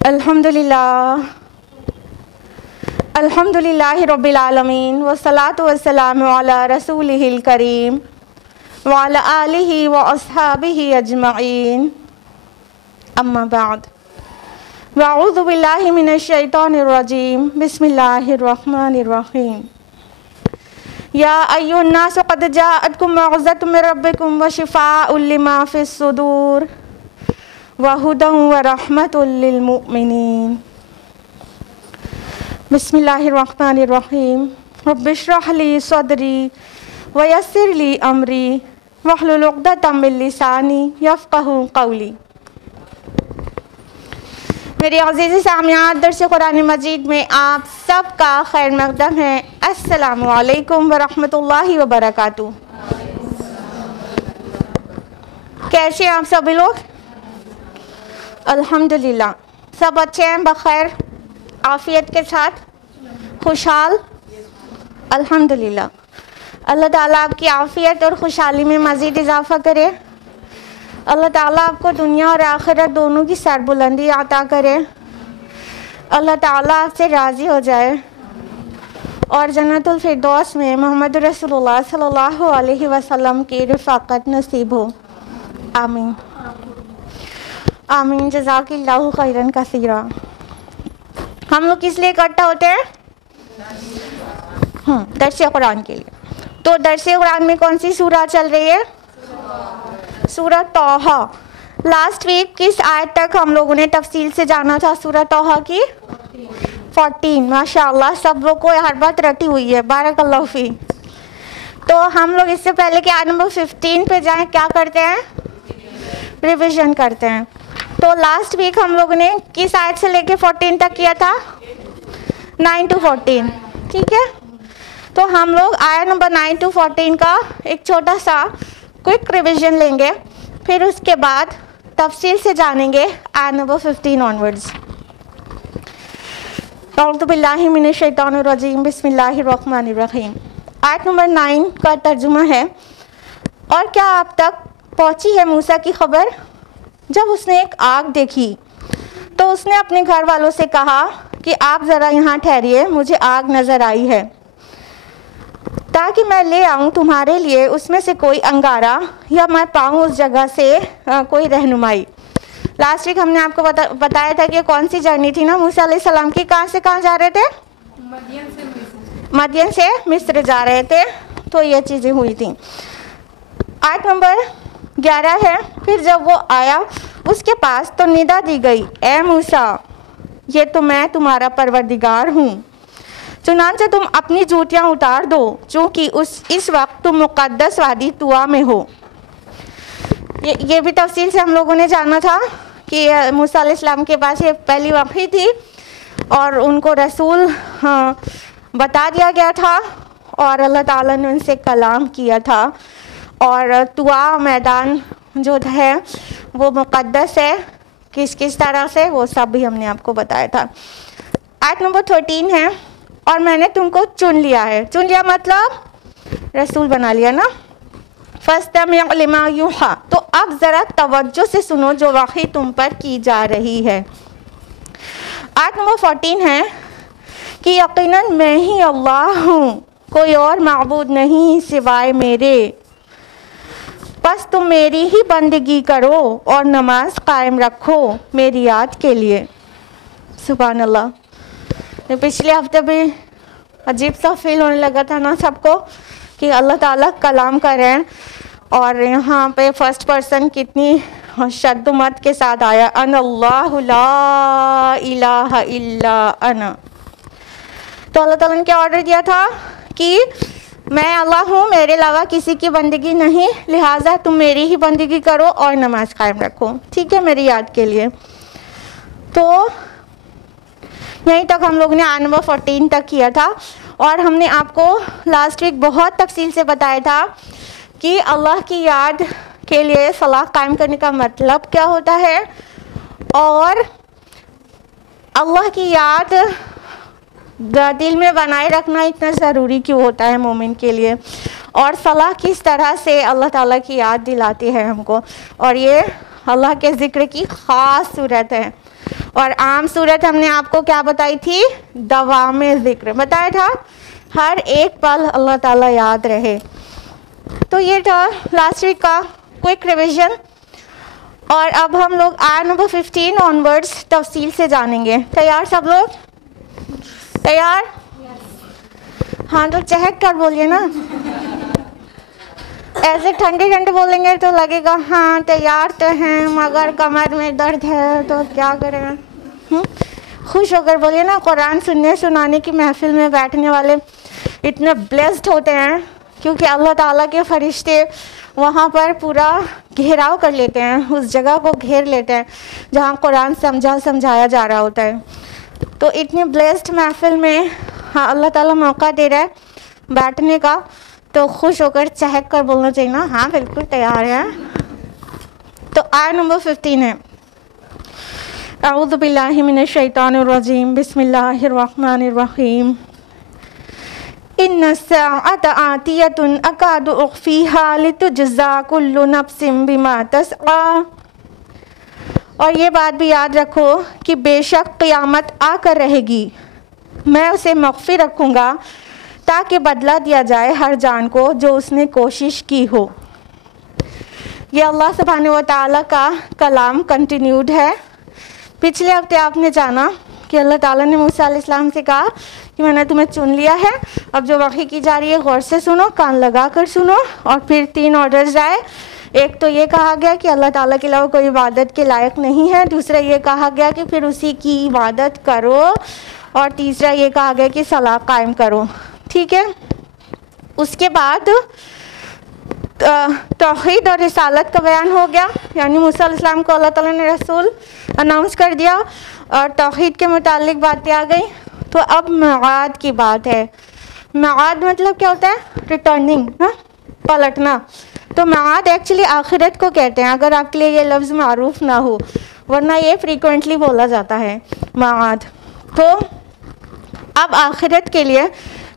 अल्हम्दुलिल्लाह अल्हम्दुलिल्लाहि रब्बिल आलमीन वस्सलातु वस्सलामु अला रसूलिहिल करीम व अला आलिहि व अस्हाबिहि अजमईन अम्मा बाद वअऊज़ु बिल्लाहि मिनश शैतानिर रजीम बिस्मिल्लाहिर रहमानिर रहीम या अय्युहन नास क़द जाअतकुम मौइज़तुम मिर रब्बिकुम व शिफ़ाउल लिमा फ़िस सुदूर व हुदन व रहमतुल लिल मुमिनीन बिस्मिल्लाहिर्रहमानिर्रहीम रब्बिश्रह ली सदरी व यस्सिर ली अमरी वहलुल उक़दतम मिन लिसानी यफ़क़हू क़ौली। मेरे अज़ीज़ सामियात, दर्स कुरान मजीद में आप सबका खैर मक़दम है। अस्सलामु अलैकुम व रहमतुल्लाहि व बरकातुहू। कैसे हैं आप सभी लोग? अल्हम्दुलिल्लाह सब अच्छे हैं, बखैर आफ़ियत के साथ, खुशहाल। अल्हम्दुलिल्लाह अल्लाह ताला आपकी आफ़ियत और खुशहाली में मज़ीद इजाफ़ा करे। अल्लाह ताला आपको दुनिया और आखिरत दोनों की सरबुलंदी अता करे। अल्लाह ताला आपसे राज़ी हो जाए और जन्नतुल फिरदौस में मोहम्मद रसूलुल्लाह सल्लल्लाहु अलैहि वसल्लम की रफ़ाक़त नसीब हो। आमीन आमीन। जज़ाकिल्लाहु खैरन कसीरा। हम लोग किस लिए इकट्ठा होते हैं? दर्स कुरान के लिए। तो दर्स कुरान में कौन सी सूरा चल रही है? सूरह तौहा। लास्ट वीक किस आयत तक हम लोगों ने तफसील से जाना था? सूरह तौहा की 14। माशाअल्लाह सब लोग को हर बात रटी हुई है, बारकल्लाहु फी। तो हम लोग इससे पहले कि आयत नंबर 15 पे जाएं, क्या करते हैं? रिविजन करते हैं। तो लास्ट वीक हम लोगों ने किस आयत से लेके 14 तक किया था? 9 to 14, ठीक है। तो हम लोग आयत नंबर 9 to 14 का एक छोटा सा क्विक रिवीजन लेंगे, फिर उसके बाद तफसील से जानेंगे आयत नंबर 15 ऑनवर्ड्स। अऊज़ु बिल्लाहि मिनश शैतानिर रजीम बिस्मिल्लाहिर रहमानिर रहीम। आयत नंबर 9 का तर्जुमा है, और क्या आप तक पहुंची है मूसा की खबर जब उसने एक आग देखी तो उसने अपने घर वालों से कहा कि आप ज़रा यहाँ ठहरिए, मुझे आग नज़र आई है ताकि मैं ले आऊँ तुम्हारे लिए उसमें से कोई अंगारा या मैं पाऊँ उस जगह से कोई रहनुमाई। लास्ट वीक हमने आपको बताया था कि कौन सी जर्नी थी ना मूसा अलैहि सलाम की? कहाँ से कहाँ जा रहे थे? मदियन से मिस्र जा रहे थे। तो ये चीज़ें हुई थी। आयत नंबर 11 है, फिर जब वो आया उसके पास तो निदा दी गई, ए मूसा ये तो मैं तुम्हारा परवरदिगार हूँ, चुनांचे तुम अपनी जूतियाँ उतार दो चूँकि इस वक्त तुम मुक़द्दस वादी तुआ में हो। ये भी तफसील से हम लोगों ने जाना था कि मूसा अलैहिस्सलाम के पास ये पहली वही थी और उनको रसूल बता दिया गया था और अल्लाह ताला ने उनसे कलाम किया था। और तुआ मैदान जो है वो मुक़द्दस है, किस किस तरह से, वो सब भी हमने आपको बताया था। आयत नंबर 13 है, और मैंने तुमको चुन लिया है। चुन लिया मतलब रसूल बना लिया ना। फस्तमी लिमा यूहा, तो अब ज़रा तवज्जो से सुनो जो वही तुम पर की जा रही है। आयत नंबर 14 है कि यकीनन मैं ही अल्लाह हूँ, कोई और माबूद नहीं सिवाय मेरे, बस तुम मेरी ही बंदगी करो और नमाज कायम रखो मेरी याद के लिए। सुभान अल्लाह। पिछले हफ्ते भी अजीब सा फील होने लगा था ना सबको कि अल्लाह ताला कलाम कर रहे हैं, और यहाँ पे फर्स्ट पर्सन कितनी शद्दुमत के साथ आया, अनल्लाहु ला इलाहा इल्ला अना। तो अल्लाह ताला ने क्या ऑर्डर दिया था कि मैं अल्लाह हूँ, मेरे अलावा किसी की बंदगी नहीं, लिहाजा तुम मेरी ही बंदगी करो और नमाज कायम रखो, ठीक है, मेरी याद के लिए। तो यहीं तक हम लोग ने आयत नंबर 14 तक किया था, और हमने आपको लास्ट वीक बहुत तफसील से बताया था कि अल्लाह की याद के लिए सलाह कायम करने का मतलब क्या होता है, और अल्लाह की याद दिल में बनाए रखना इतना ज़रूरी क्यों होता है मोमिन के लिए, और सलाह किस तरह से अल्लाह ताला की याद दिलाती है हमको। और ये अल्लाह के ज़िक्र की ख़ास सूरत है। और आम सूरत हमने आपको क्या बताई थी? दवामे ज़िक्र बताया था, हर एक पल अल्लाह ताला याद रहे। तो ये था लास्ट वीक का क्विक रिवीजन। और अब हम लोग आयत नंबर 15 ऑनवर्ड्स तफसील से जानेंगे। तैयार सब लोग? तैयार? हाँ तो चहक कर बोलिए ना, ऐसे ठंडे ठंडे बोलेंगे तो लगेगा हाँ तैयार तो हैं मगर कमर में दर्द है तो क्या करें। खुश होकर बोलिए ना। कुरान सुनने सुनाने की महफिल में बैठने वाले इतने ब्लेस्ड होते हैं क्योंकि अल्लाह ताला के फरिश्ते वहाँ पर पूरा घेराव कर लेते हैं, उस जगह को घेर लेते हैं जहाँ कुरान समझाया जा रहा होता है। तो इतनी ब्लेस्ड महफिल में हाँ अल्लाह ताला मौका दे रहा है बैठने का, तो खुश होकर चहक कर बोलना चाहिए ना, हाँ बिल्कुल तैयार है। तो आयत नंबर 15 है, अऊज़ु बिल्लाहि मिनश शैतानिर रजीम, बिस्मिल्लाहिर रहमानिर रहीम। इन्नस्साअत आतियतुन अकादु उख्फीहा लितुज्ज़ा कुल्लु नफ्सिन बिमा तस्आ। और ये बात भी याद रखो कि बेशक क़यामत आकर रहेगी, मैं उसे मख्फी रखूँगा ताकि बदला दिया जाए हर जान को जो उसने कोशिश की हो। ये अल्लाह सुब्हानहू व तआला का कलाम कंटिन्यूड है। पिछले हफ्ते आपने जाना कि अल्लाह ताला ने मूसा अलैहिस्सलाम से कहा कि मैंने तुम्हें चुन लिया है, अब जो वही की जा रही है गौर से सुनो, कान लगा कर सुनो। और फिर 3 ऑर्डर्स आए। एक तो ये कहा गया कि अल्लाह ताला के अलावा कोई इबादत के लायक नहीं है, दूसरा ये कहा गया कि फिर उसी की इबादत करो, और तीसरा ये कहा गया कि सलाह कायम करो। ठीक है, उसके बाद तौहीद और रिसालत का बयान हो गया, यानी मूसा अलैहिस्सलाम को अल्लाह ताला ने रसूल अनाउंस कर दिया और तौहीद के मुतालिक बातें आ गई। तो अब मआद की बात है। मआद मतलब क्या होता है? रिटर्निंग, हाँ, पलटना। तो मआद एक्चुअली आखिरत को कहते हैं, अगर आपके लिए ये लफ्ज़ मारूफ ना हो, वरना ये फ्रीक्वेंटली बोला जाता है मआद। तो अब आखिरत के लिए,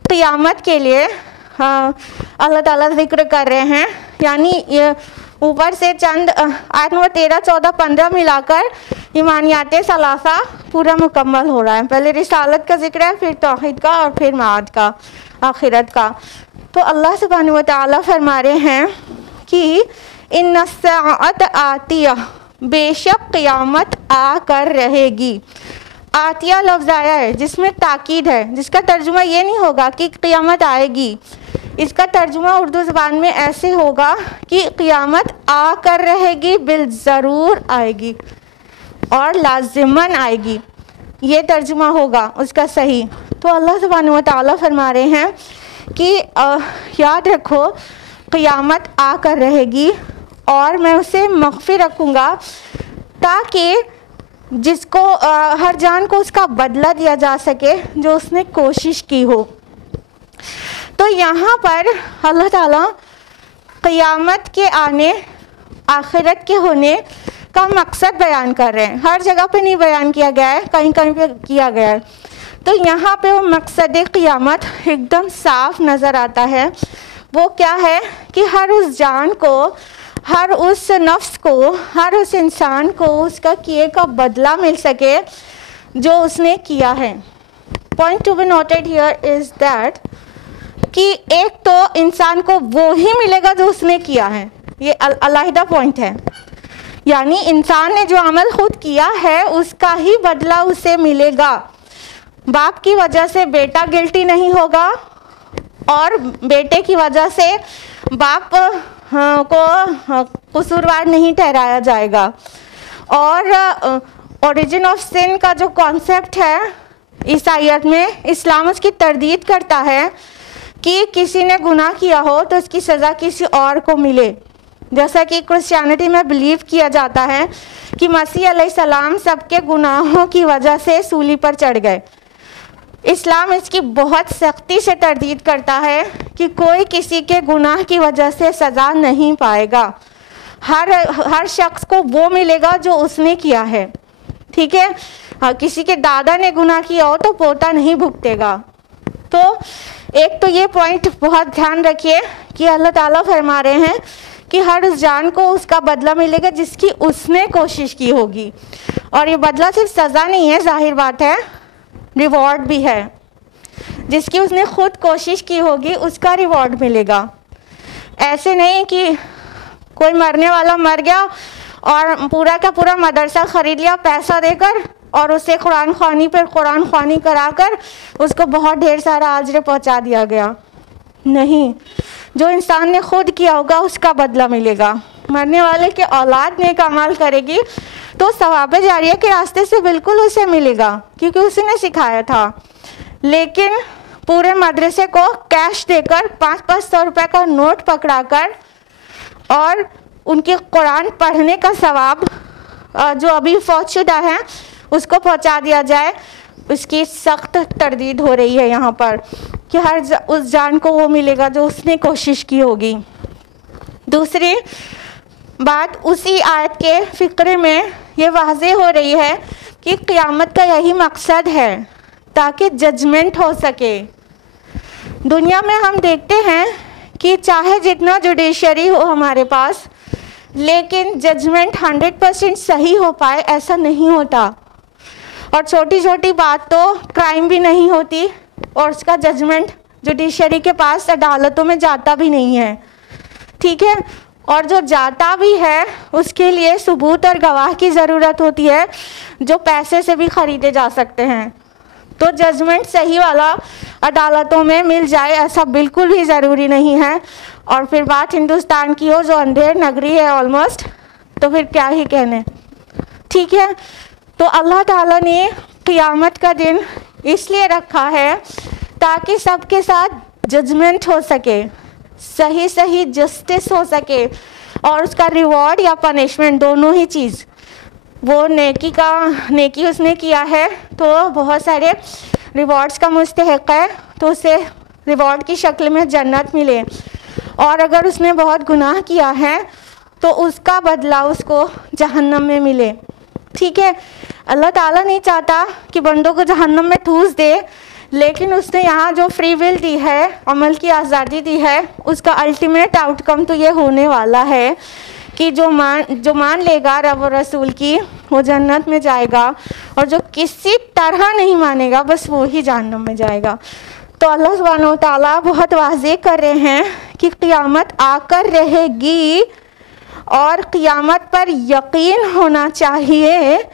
क़यामत के लिए अल्लाह ताला ज़िक्र कर रहे हैं, यानी ये ऊपर से चंद आयत नंबर 13, 14, 15 मिलाकर ईमानियात सलासा पूरा मुकम्मल हो रहा है। पहले रिसालत का जिक्र है, फिर तौहीद का, और फिर माद का, आखिरत का। तो अल्लाह सुब्हानहू व तआला फरमा रहे हैं कि इन्नस्साअत आतिया, बेशक क़यामत आ कर रहेगी। आतिया लफ्ज़ आया है जिसमें ताकीद है, जिसका तर्जुमा ये नहीं होगा कि क़यामत आएगी, इसका तर्जुमा उर्दू ज़बान में ऐसे होगा कि क़यामत आ कर रहेगी, बिल ज़रूर आएगी और लाज़िमन आएगी, ये तर्जुमा होगा उसका सही। तो अल्लाह सुब्हानहू व तआला फरमा रहे हैं कि याद रखो क़यामत आ कर रहेगी और मैं उसे मख्फी रखूँगा ताकि जिसको हर जान को उसका बदला दिया जा सके जो उसने कोशिश की हो। तो यहाँ पर अल्लाह ताला क़यामत के आने, आखिरत के होने का मकसद बयान कर रहे हैं। हर जगह पे नहीं बयान किया गया है, कहीं कहीं पे किया गया है। तो यहाँ पे वो मकसद क़यामत एकदम साफ नज़र आता है। वो क्या है कि हर उस जान को, हर उस नफ्स को, हर उस इंसान को उसका किए का बदला मिल सके जो उसने किया है। Point to be noted here is that कि एक तो इंसान को वो ही मिलेगा जो उसने किया है, ये अलहदा पॉइंट है। यानी इंसान ने जो अमल खुद किया है उसका ही बदला उसे मिलेगा। बाप की वजह से बेटा गिल्टी नहीं होगा और बेटे की वजह से बाप को कसूरवार नहीं ठहराया जाएगा। और ओरिजिन ऑफ सिन का जो कॉन्सेप्ट है इस आयत में, इस्लाम उसकी तरदीद करता है कि किसी ने गुनाह किया हो तो उसकी सज़ा किसी और को मिले। जैसा कि क्रिश्चियनिटी में बिलीव किया जाता है कि मसीह अलैहिस्सलाम सबके गुनाहों की वजह से सूली पर चढ़ गए। इस्लाम इसकी बहुत सख्ती से तरदीद करता है कि कोई किसी के गुनाह की वजह से सज़ा नहीं पाएगा। हर शख्स को वो मिलेगा जो उसने किया है। ठीक है, किसी के दादा ने गुनाह किया हो तो पोता नहीं भुगतेगा। तो एक तो ये पॉइंट बहुत ध्यान रखिए कि अल्लाह ताला फरमा रहे हैं कि हर उस जान को उसका बदला मिलेगा जिसकी उसने कोशिश की होगी। और ये बदला सिर्फ सज़ा नहीं है, जाहिर बात है, रिवॉर्ड भी है। जिसकी उसने खुद कोशिश की होगी उसका रिवॉर्ड मिलेगा। ऐसे नहीं कि कोई मरने वाला मर गया और पूरा का पूरा मदरसा ख़रीद लिया पैसा देकर और उसे कुरान ख़वानी पर कुरान ख़वानी कराकर उसको बहुत ढेर सारा अजर पहुंचा दिया गया। नहीं, जो इंसान ने खुद किया होगा उसका बदला मिलेगा। मरने वाले के औलाद नेक अमाल करेगी तो सवाब जारिया के रास्ते से बिल्कुल उसे मिलेगा क्योंकि उसने सिखाया था। लेकिन पूरे मदरसे को कैश देकर 500-500 रुपये का नोट पकड़ाकर और उनके कुरान पढ़ने का सवाब जो अभी फौतशुदा हैं उसको पहुंचा दिया जाए, उसकी सख्त तरदीद हो रही है यहाँ पर कि उस जान को वो मिलेगा जो उसने कोशिश की होगी। दूसरी बात, उसी आयत के फ़िक्र में ये वाज़े हो रही है कि क़यामत का यही मकसद है ताकि जजमेंट हो सके। दुनिया में हम देखते हैं कि चाहे जितना जुडिशरी हो हमारे पास, लेकिन जजमेंट 100% सही हो पाए ऐसा नहीं होता। और छोटी छोटी बात तो क्राइम भी नहीं होती और उसका जजमेंट जुडिशरी के पास अदालतों में जाता भी नहीं है, ठीक है। और जो जाता भी है उसके लिए सबूत और गवाह की ज़रूरत होती है जो पैसे से भी ख़रीदे जा सकते हैं। तो जजमेंट सही वाला अदालतों में मिल जाए ऐसा बिल्कुल भी ज़रूरी नहीं है। और फिर बात हिंदुस्तान की हो जो अंधेर नगरी है ऑलमोस्ट, तो फिर क्या ही कहने, ठीक है। तो अल्लाह ताला ने क़यामत का दिन इसलिए रखा है ताकि सबके साथ जजमेंट हो सके, सही सही जस्टिस हो सके और उसका रिवॉर्ड या पनिशमेंट दोनों ही चीज़, वो नेकी उसने किया है तो बहुत सारे रिवॉर्ड्स का मुस्तहिक है तो उसे रिवॉर्ड की शक्ल में जन्नत मिले, और अगर उसने बहुत गुनाह किया है तो उसका बदला उसको जहन्नम में मिले, ठीक है। अल्लाह ताला नहीं चाहता कि बंदों को जहन्नम में ठूस दे, लेकिन उसने यहाँ जो फ्री विल दी है, अमल की आज़ादी दी है, उसका अल्टीमेट आउटकम तो ये होने वाला है कि जो मान लेगा रब और रसूल की वो जन्नत में जाएगा, और जो किसी तरह नहीं मानेगा बस वो ही जहन्नम में जाएगा। तो अल्लाह सुब्हानहू व तआला बहुत वाज़ेह कर रहे हैं कि क़यामत आकर रहेगी और क़यामत पर यकीन होना चाहिए,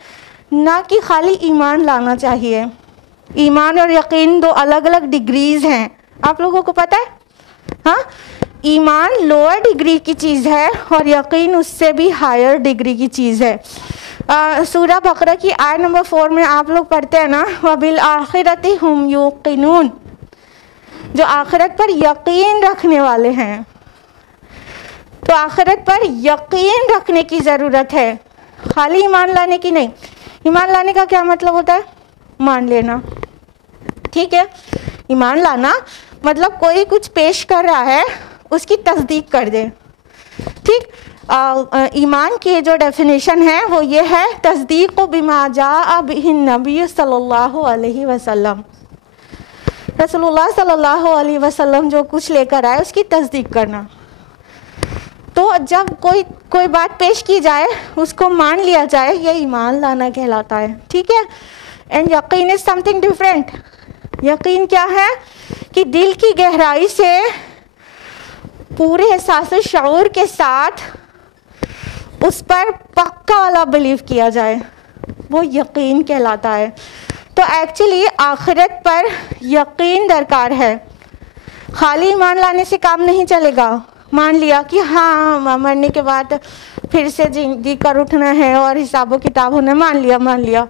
ना कि खाली ईमान लाना चाहिए। ईमान और यकीन दो अलग अलग डिग्रीज़ हैं, आप लोगों को पता है, हाँ। ईमान लोअर डिग्री की चीज़ है और यकीन उससे भी हायर डिग्री की चीज़ है। सूरह बकरा की आयत नंबर 4 में आप लोग पढ़ते हैं ना, वबिल आखिरति हुम युक़िनून, जो आखिरत पर यकीन रखने वाले हैं। तो आखिरत पर यकीन रखने की ज़रूरत है, खाली ईमान लाने की नहीं। ईमान लाने का क्या मतलब होता है? मान लेना, ठीक है। ईमान लाना मतलब कोई कुछ पेश कर रहा है उसकी तस्दीक कर दे, ठीक। ईमान की जो डेफिनेशन है वो ये है, तस्दीक़ बिमा जाअ बिहिन नबी सल्लल्लाहु अलैहि वसल्लम, रसूलुल्लाह सल्लल्लाहु अलैहि वसल्लम जो कुछ लेकर आए उसकी तस्दीक करना। तो जब कोई बात पेश की जाए उसको मान लिया जाए, ये ईमान लाना कहलाता है, ठीक है। एंड यकीन इज़ समथिंग डिफरेंट। यकीन क्या है कि दिल की गहराई से पूरे एहसास शऊर के साथ उस पर पक्का वाला बिलीव किया जाए, वो यकीन कहलाता है। तो एक्चुअली आखिरत पर यकीन दरकार है, खाली ईमान लाने से काम नहीं चलेगा। मान लिया कि हाँ मरने के बाद फिर से जी कर उठना है और हिसाबो किताब होना, मान लिया,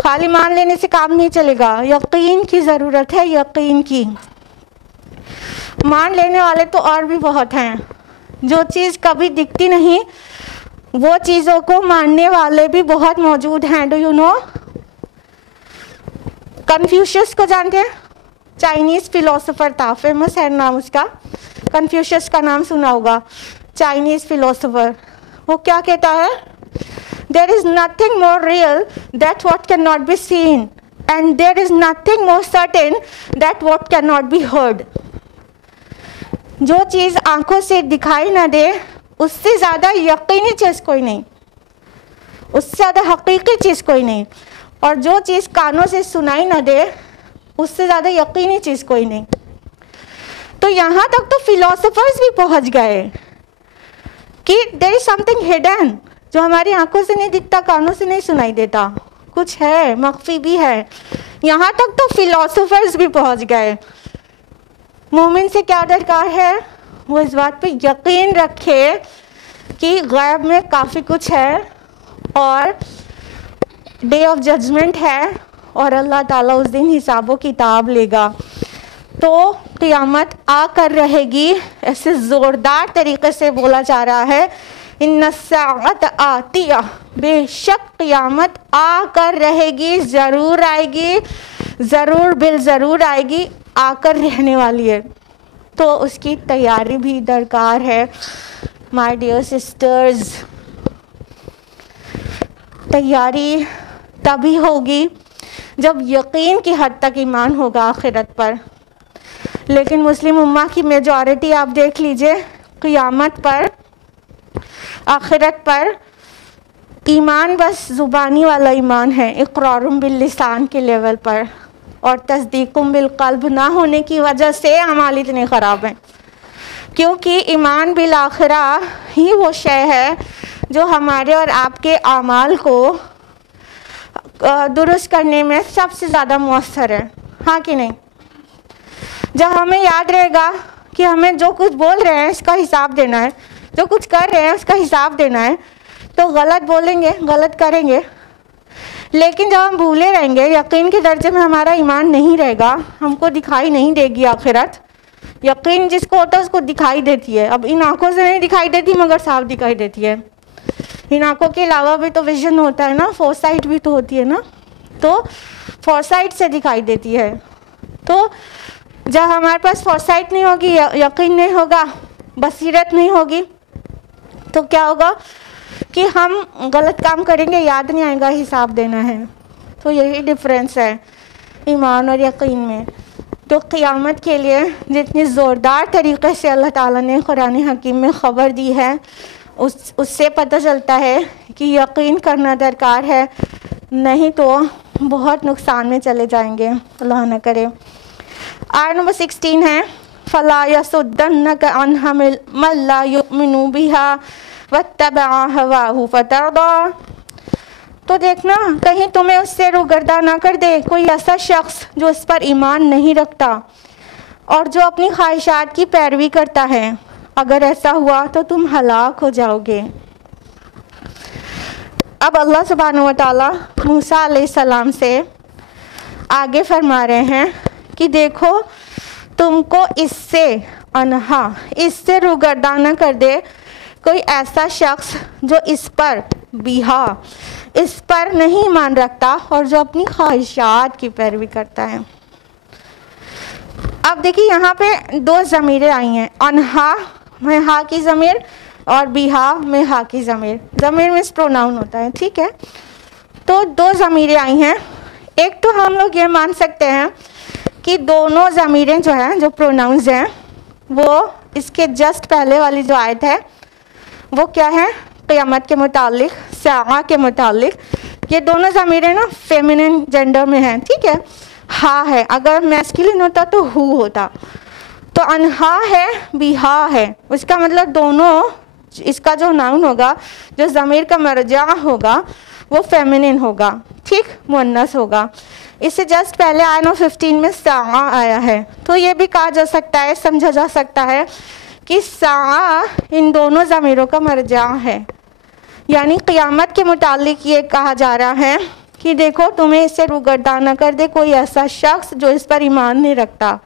खाली मान लेने से काम नहीं चलेगा। यकीन की ज़रूरत है, यकीन की। मान लेने वाले तो और भी बहुत हैं, जो चीज़ कभी दिखती नहीं वो चीज़ों को मानने वाले भी बहुत मौजूद हैं। डू यू नो, कन्फ्यूशियस को जानते हैं? चाइनीज़ फिलोसोफर था, फेमस है नाम उसका, कन्फ्यूशियस का नाम सुना होगा, चाइनीज़ फिलोसोफर। वो क्या कहता है? There is nothing more real that what cannot be seen, and there is nothing more certain that what cannot be heard. जो चीज़ आंखों से दिखाई ना दे उससे ज़्यादा यकीनी चीज़ कोई नहीं, उससे ज़्यादा हकीकी चीज़ कोई नहीं, और जो चीज़ कानों से सुनाई ना दे उससे ज़्यादा यकीनी चीज़ कोई नहीं। तो यहाँ तक तो फिलोसोफर्स भी पहुँच गए कि देयर इज समथिंग हिडन जो हमारी आंखों से नहीं दिखता, कानों से नहीं सुनाई देता, कुछ है, मख्फी भी है। यहाँ तक तो फिलोसोफर्स भी पहुँच गए। मोमिन से क्या दरकार है? वो इस बात पे यकीन रखे कि गैब में काफ़ी कुछ है और डे ऑफ जजमेंट है और अल्लाह ताला उस दिन हिसाबो किताब लेगा। तो क़यामत आकर रहेगी, ऐसे ज़ोरदार तरीके से बोला जा रहा है, इन्नस्साअत आतिया, बेशक क़यामत आकर रहेगी, ज़रूर आएगी, ज़रूर बिल ज़रूर आएगी, आकर रहने वाली है। तो उसकी तैयारी भी दरकार है माय डियर सिस्टर्स। तैयारी तभी होगी जब यकीन की हद तक ईमान होगा आखिरत पर। लेकिन मुस्लिम उम्मा की मेजॉरिटी आप देख लीजिए, क़यामत पर, आखिरत पर ईमान बस ज़ुबानी वाला ईमान है, इक़रारुम बिल लिसान के लेवल पर, और तस्दीकुम बिल क़ल्ब ना होने की वजह से अमाल इतने ख़राब हैं। क्योंकि ईमान बिल आखिरा ही वो शय है जो हमारे और आपके आमाल को दुरुस्त करने में सबसे ज़्यादा मौसर है, हाँ कि नहीं? जब हमें याद रहेगा कि हमें जो कुछ बोल रहे हैं इसका हिसाब देना है, जो कुछ कर रहे हैं उसका हिसाब देना है, तो गलत बोलेंगे, गलत करेंगे। लेकिन जब हम भूले रहेंगे, यकीन के दर्जे में हमारा ईमान नहीं रहेगा, हमको दिखाई नहीं देगी आखिरत। यकीन जिसको होता है उसको दिखाई देती है। अब इन आँखों से नहीं दिखाई देती मगर साफ दिखाई देती है। इन आँखों के अलावा भी तो विजन होता है ना, फोरसाइट भी तो होती है ना, तो फोरसाइट से दिखाई देती है। तो जब हमारे पास फोरसाइट नहीं होगी, यकीन नहीं होगा, बसीरत नहीं होगी, तो क्या होगा कि हम गलत काम करेंगे, याद नहीं आएगा, हिसाब देना है। तो यही डिफरेंस है ईमान और यकीन में। तो क़यामत के लिए जितनी ज़ोरदार तरीक़े से अल्लाह ताला ने कुरान हकीम में ख़बर दी है, उससे पता चलता है कि यकीन करना दरकार है, नहीं तो बहुत नुकसान में चले जाएंगे, अल्लाह न करे। आयत नंबर 16 है, फ़ला यसुद्दन्नक अन्हा मन ला युमिनु बिहा वत्तबअ हवाहु फतरदा। तो देखना कहीं तुम्हें उससे रुगर्दा ना कर दे कोई ऐसा शख्स जो इस पर ईमान नहीं रखता और जो अपनी ख्वाहिशात की पैरवी करता है। अगर ऐसा हुआ तो तुम हलाक हो जाओगे। अब अल्लाह सुब्हानहू व तआला मूसा अलैहिस्सलाम से आगे फरमा रहे हैं कि देखो तुमको इससे अनहा, इससे रुगर्दा न कर दे कोई ऐसा शख्स जो इस पर बिहा, इस पर नहीं मान रखता और जो अपनी ख्वाहिशात की पैरवी करता है। अब देखिए यहाँ पे दो ज़मीरें आई हैं, अनहा में हा की ज़मीर और बिहा में हा की ज़मीर। ज़मीर में प्रोनाउन होता है, ठीक है। तो दो ज़मीरें आई हैं। एक तो हम लोग ये मान सकते हैं कि दोनों ज़मीरें जो हैं, जो प्रोनाउंस हैं, वो इसके जस्ट पहले वाली जो आयत है वो क्या है, क़यामत के मुतालिक, साआ के मुतालिक। ये दोनों ज़मीरें ना फेमिनिन जेंडर में हैं, ठीक है। हा है, अगर मैस्कुलिन होता तो हु होता। तो अनहा है, बिहा है, उसका मतलब दोनों, इसका जो नाउन होगा, जो ज़मीर का मरजा होगा वो फेमिनिन होगा, ठीक, मुअन्नस होगा। इससे जस्ट पहले आयत नंबर 15 में साआ आया है। तो ये भी कहा जा सकता है, समझा जा सकता है कि साआ इन दोनों ज़मीरों का मरजा है। यानी क़यामत के मुतालिक ये कहा जा रहा है कि देखो तुम्हें इससे रुगर्दा न कर दे कोई ऐसा शख्स जो इस पर ईमान नहीं रखता।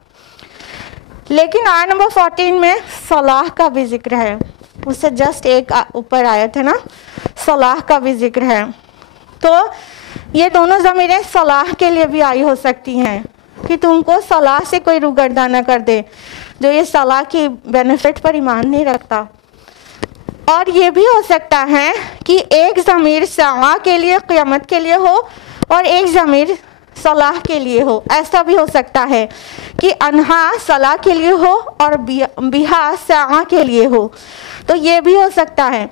लेकिन आयत नंबर 14 में सलाह का भी जिक्र है, उससे जस्ट एक ऊपर आयत है ना, सलाह का भी जिक्र है। तो ये दोनों ज़मीरें सलाह के लिए भी आई हो सकती हैं कि तुमको सलाह से कोई रुगर्दा न कर दे जो ये सलाह की बेनिफिट पर ईमान नहीं रखता। और ये भी हो सकता है कि एक ज़मीर साआ के लिए, क़यामत के लिए हो, और एक ज़मीर सलाह के लिए हो। ऐसा भी हो सकता है कि अनहा सलाह के लिए हो और बिहा सआ के लिए हो, तो ये भी हो सकता है।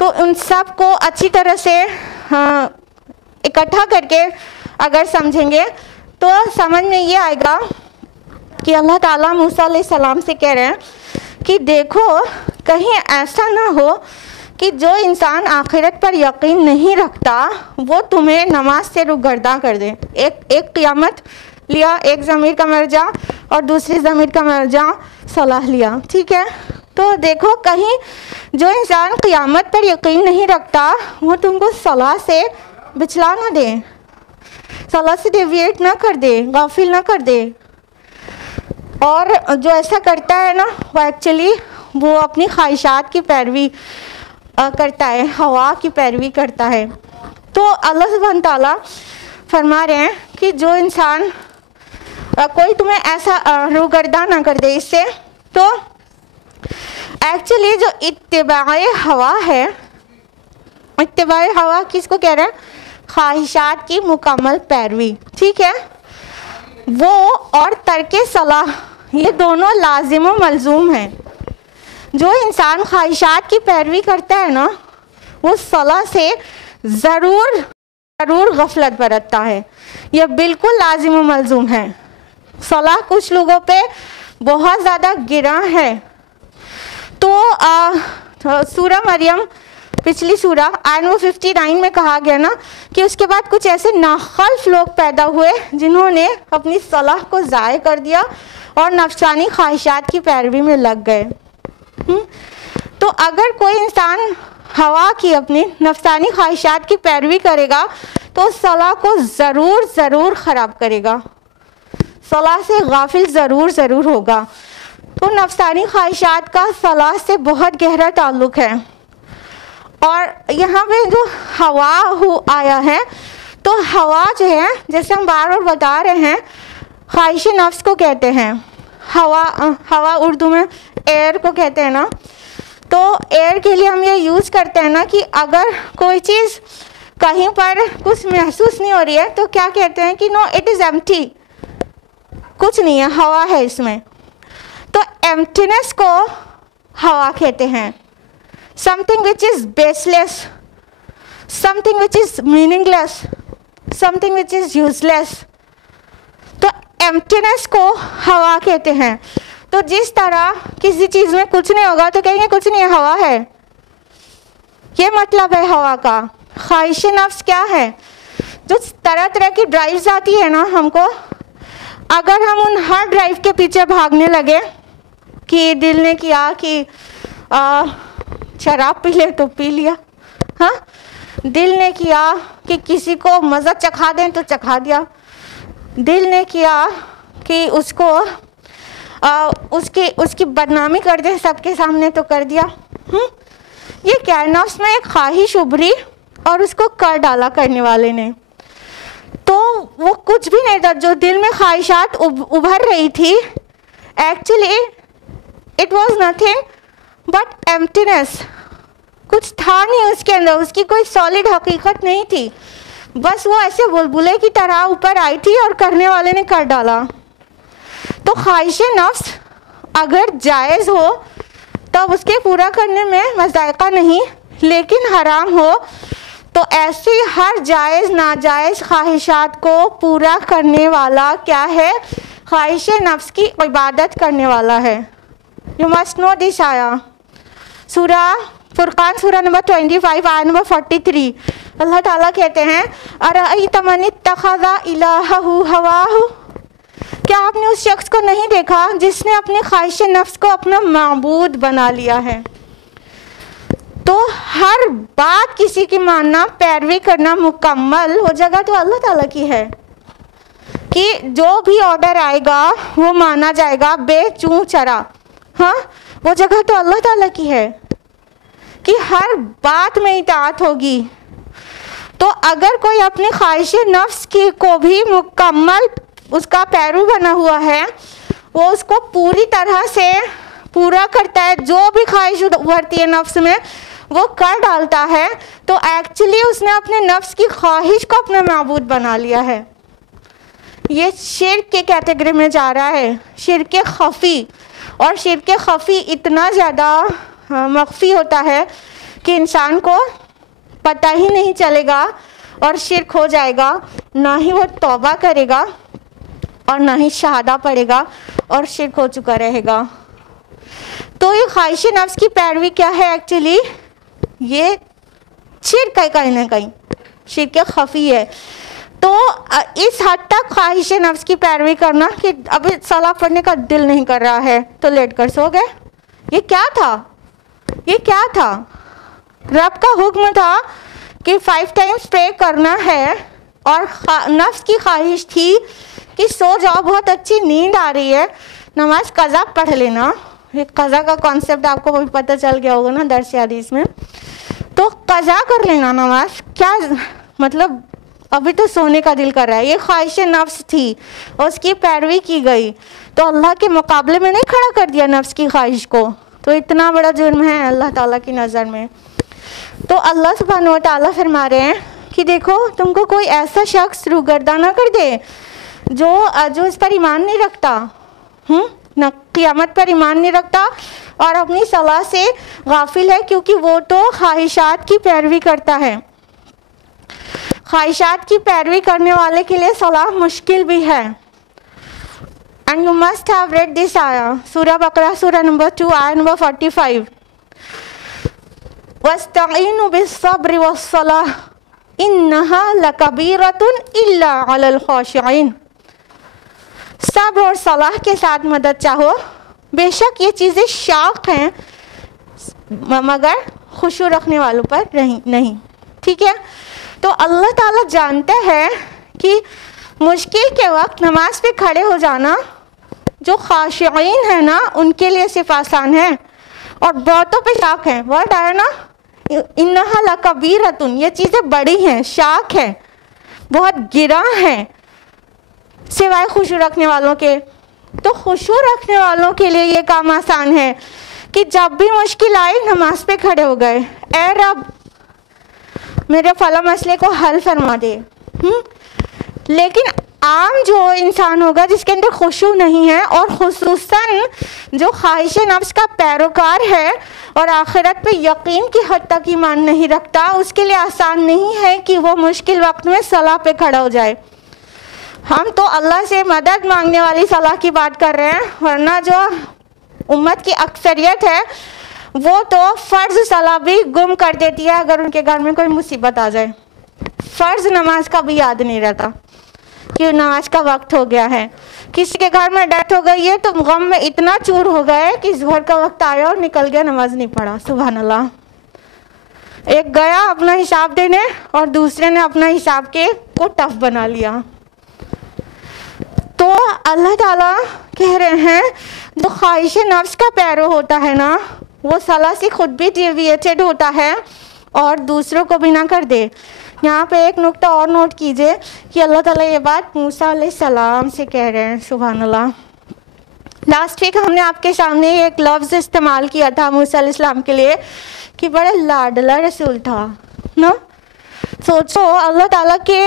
तो उन सब को अच्छी तरह से इकट्ठा करके अगर समझेंगे तो समझ में ये आएगा कि अल्लाह ताला मूसा अलैहिस्सलाम से कह रहे हैं कि देखो कहीं ऐसा ना हो कि जो इंसान आखिरत पर यकीन नहीं रखता वो तुम्हें नमाज से रुगर्दा कर दे। एक क़ियामत लिया, एक ज़मीर का मर्जा और दूसरी ज़मीर का मर्जा सलाह लिया, ठीक है। तो देखो कहीं जो इंसान क़ियामत पर यकीन नहीं रखता वो तुमको सलाह से बिचला ना दे, सलाह से डेविएट ना कर दे, गाफिल ना कर दे। और जो ऐसा करता है ना वो एक्चुअली वो अपनी ख्वाहिशात की पैरवी करता है, हवा की पैरवी करता है। तो अल्लाह सुब्हान ताला फरमा रहे हैं कि जो इंसान कोई तुम्हें ऐसा रूगर्दा ना कर दे इससे। तो एक्चुअली जो इत्तिबाए हवा है, इत्तिबाए हवा किसको कह रहे हैं? ख्वाहिशात की मुकम्मल पैरवी, ठीक है। वो और तर्के सलाह ये दोनों लाजिम व मलजूम हैं। जो इंसान ख्वाहिशात की पैरवी करता है ना वो सलाह से ज़रूर गफलत बरतता है, यह बिल्कुल लाजिम व मलजूम है। सलाह कुछ लोगों पे बहुत ज़्यादा गिरा है। तो सूरा मरियम पिछली सूरा आयत नंबर 59 में कहा गया ना कि उसके बाद कुछ ऐसे नाखल्फ लोग पैदा हुए जिन्होंने अपनी सलाह को ज़ाय कर दिया और नफसानी ख्वाहिशात की पैरवी में लग गए। तो अगर कोई इंसान हवा की अपनी नफसानी ख्वाहिशात की पैरवी करेगा तो सलाह को ज़रूर ख़राब करेगा, सलाह से गाफिल ज़रूर होगा। तो नफसानी ख्वाहिशात का सलाह से बहुत गहरा ताल्लुक़ है। और यहाँ पे जो हवा आया है तो हवा जो है जैसे हम बार बार बता रहे हैं ख्वाहिश नफ्स को कहते हैं। हवा उर्दू में एयर को कहते हैं ना। तो एयर के लिए हम ये यूज़ करते हैं ना कि अगर कोई चीज़ कहीं पर कुछ महसूस नहीं हो रही है तो क्या कहते हैं कि नो इट इज़ एम्प्टी, कुछ नहीं है, हवा है इसमें। तो एम्प्टीनेस को हवा कहते हैं। Something which is baseless, something which is meaningless, something which is useless, तो एम्प्टीनेस को हवा कहते हैं। तो जिस तरह किसी चीज़ में कुछ नहीं होगा तो कहेंगे कुछ नहीं है, हवा है, ये मतलब है हवा का। ख्वाहिश नफ्स क्या है? जो तरह तरह की ड्राइव्स आती है ना हमको, अगर हम उन हर ड्राइव के पीछे भागने लगे कि दिल ने किया कि शराब पी ले तो पी लिया, हाँ, दिल ने किया कि किसी को मज़ा चखा दें तो चखा दिया, दिल ने किया कि उसको उसकी बदनामी कर दें सबके सामने तो कर दिया। ये क्या है? नफ्स में एक ख्वाहिश उभरी और उसको कर डाला करने वाले ने। तो वो कुछ भी नहीं था जो दिल में ख्वाहिशात उभर रही थी, actually it was nothing but emptiness. कुछ था नहीं उसके अंदर, उसकी कोई सॉलिड हकीकत नहीं थी, बस वो ऐसे बुलबुले की तरह ऊपर आई थी और करने वाले ने कर डाला। तो ख्वाहिश नफ्स अगर जायज़ हो तब उसके पूरा करने में मज़ायक़ा नहीं, लेकिन हराम हो तो ऐसी हर जायज़ नाजायज़ ख्वाहिशात को पूरा करने वाला क्या है? ख्वाहिश नफ्स की इबादत करने वाला है। You must know this. आया सूरा फुरकान सूरा नंबर 25 आयत नंबर 43 अल्लाह ताला कहते हैं अरअयता मन इत्तखज़ा इलाहहु हवाहु, क्या आपने उस शख्स को नहीं देखा जिसने अपने ख्वाहिश नफ्स को अपना माबूद बना लिया है? तो हर बात किसी की मानना, पैरवी करना मुकम्मल हो जगह तो अल्लाह ताला की है कि जो भी ऑर्डर आएगा वो माना जाएगा बेचूं चरा। हाँ, वो जगह तो अल्लाह ताला की है कि हर बात में इताअत होगी। तो अगर कोई अपनी ख्वाहिश नफ्स की को भी मुकम्मल उसका पैरू बना हुआ है, वो उसको पूरी तरह से पूरा करता है, जो भी ख्वाहिश उभरती है नफ्स में वो कर डालता है, तो एक्चुअली उसने अपने नफ्स की ख्वाहिश को अपना माबूद बना लिया है। ये शिर्क के कैटेगरी में जा रहा है, शिर्क खफ़ी। और शिर्क खफ़ी इतना ज़्यादा मख्फी होता है कि इंसान को पता ही नहीं चलेगा और शिर्क हो जाएगा, ना ही वो तौबा करेगा और ना ही शहादा पड़ेगा और शिर्क हो चुका रहेगा। तो ये ख्वाहिश नफ्स की पैरवी क्या है? एक्चुअली ये शिर्क है, कहीं ना कहीं शिर्क खफ़ी है। तो इस हद तक ख्वाहिश नफ्स की पैरवी करना कि अभी सलाह पढ़ने का दिल नहीं कर रहा है तो लेट कर सो गए। ये क्या था? ये क्या था? रब का हुक्म था कि 5 टाइम्स प्रे करना है और नफ्स की ख्वाहिश थी कि सो जाओ, बहुत अच्छी नींद आ रही है, नमाज कज़ा पढ़ लेना। ये कज़ा का कॉन्सेप्ट आपको भी पता चल गया होगा ना दर्स हदीस में। तो कज़ा कर लेना नमाज, क्या मतलब अभी तो सोने का दिल कर रहा है। ये ख्वाहिश नफ्स थी और उसकी पैरवी की गई, तो अल्लाह के मुकाबले में नहीं खड़ा कर दिया नफ्स की ख्वाहिश को। तो इतना बड़ा जुर्म है अल्लाह ताला की नज़र में। तो अल्लाह सुब्हानहू व तआला फरमा रहे हैं कि देखो तुमको कोई ऐसा शख्स रूगर्दाना कर दे जो इस पर ईमान नहीं रखता, न क़ियामत पर ईमान नहीं रखता और अपनी सलाह से गाफिल है, क्योंकि वो तो ख्वाहिशात की पैरवी करता है। ख्वाहिशात की पैरवी करने वाले के लिए सलाह मुश्किल भी है। And you must have read this आया, सूरह बकरा सूरह नंबर 2 आया नंबर 45। वस्तईनु बिस्सब्रि वस्सलाह इन्नहा लकबीरतुन इल्ला अलल खाशिईन। सब्र और सलाह के साथ मदद चाहो, बेशक ये चीज़ें शाक हैं मगर खुशू रखने वालों पर नहीं। ठीक है, तो अल्लाह ताला जानता है कि मुश्किल के वक्त नमाज पे खड़े हो जाना जो खाशिईन है ना उनके लिए सिर्फ आसान है और बहुतों पे शाक है। वर्ड आया ना, इन्नहा लकबीरतुन, ये चीज़ें बड़ी हैं, शाक है, बहुत गिरा है सिवाय खुशू रखने वालों के। तो खुशू रखने वालों के लिए ये काम आसान है कि जब भी मुश्किल आई नमाज पे खड़े हो गए, ए रब मेरे फला मसले को हल फरमा दे। लेकिन आम जो इंसान होगा जिसके अंदर खुशू नहीं है और खुसूसन जो ख्वाहिश नफ्स का पैरोकार है और आखिरत पे यकीन की हद तक ईमान नहीं रखता, उसके लिए आसान नहीं है कि वो मुश्किल वक्त में सलाह पे खड़ा हो जाए। हम तो अल्लाह से मदद मांगने वाली सलाह की बात कर रहे हैं, वरना जो उम्मत की अक्सरियत है वो तो फ़र्ज़ सलाह भी गुम कर देती है अगर उनके घर में कोई मुसीबत आ जाए। फ़र्ज़ नमाज का भी याद नहीं रहता कि नमाज का वक्त हो गया है। किसी के घर में डेथ हो गई है तो गम में इतना चूर हो गए कि ज़ोहर का वक्त आया और निकल गया, नमाज नहीं पढ़ा। सुभान अल्लाह। एक गया अपना हिसाब देने और दूसरे ने अपना हिसाब को टफ बना लिया। तो अल्लाह ताला कह रहे हैं जो ख्वाहिश नफ्स का पैरो होता है ना, वो सलाह से खुद भी डेविएटेड होता है और दूसरों को भी ना कर दे। यहाँ पे एक नुक्ता और नोट कीजिए कि अल्लाह ताला ये बात मूसा अलैहिस्सलाम से कह रहे हैं। सुभान अल्लाह। लास्ट वीक हमने आपके सामने एक लफ्ज़ इस्तेमाल किया था मूसा अलैहिस्सलाम के लिए कि बड़ा लाडला रसूल था ना। सोचो अल्लाह ताला के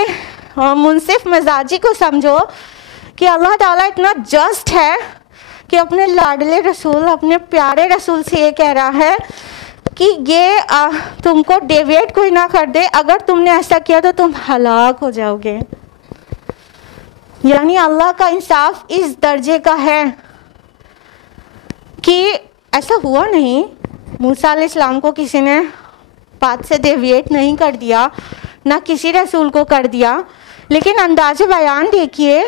मुनसिफ मिजाजी को समझो कि अल्लाह ताला इतना जस्ट है कि अपने लाडले रसूल, अपने प्यारे रसूल से ये कह रहा है कि ये तुमको डेविएट कोई ना कर दे, अगर तुमने ऐसा किया तो तुम हलाक हो जाओगे। यानी अल्लाह का इंसाफ इस दर्जे का है कि ऐसा हुआ नहीं, मूसा अलैहिस्सलाम को किसी ने बात से डेविएट नहीं कर दिया, ना किसी रसूल को कर दिया, लेकिन अंदाज़े बयान देखिए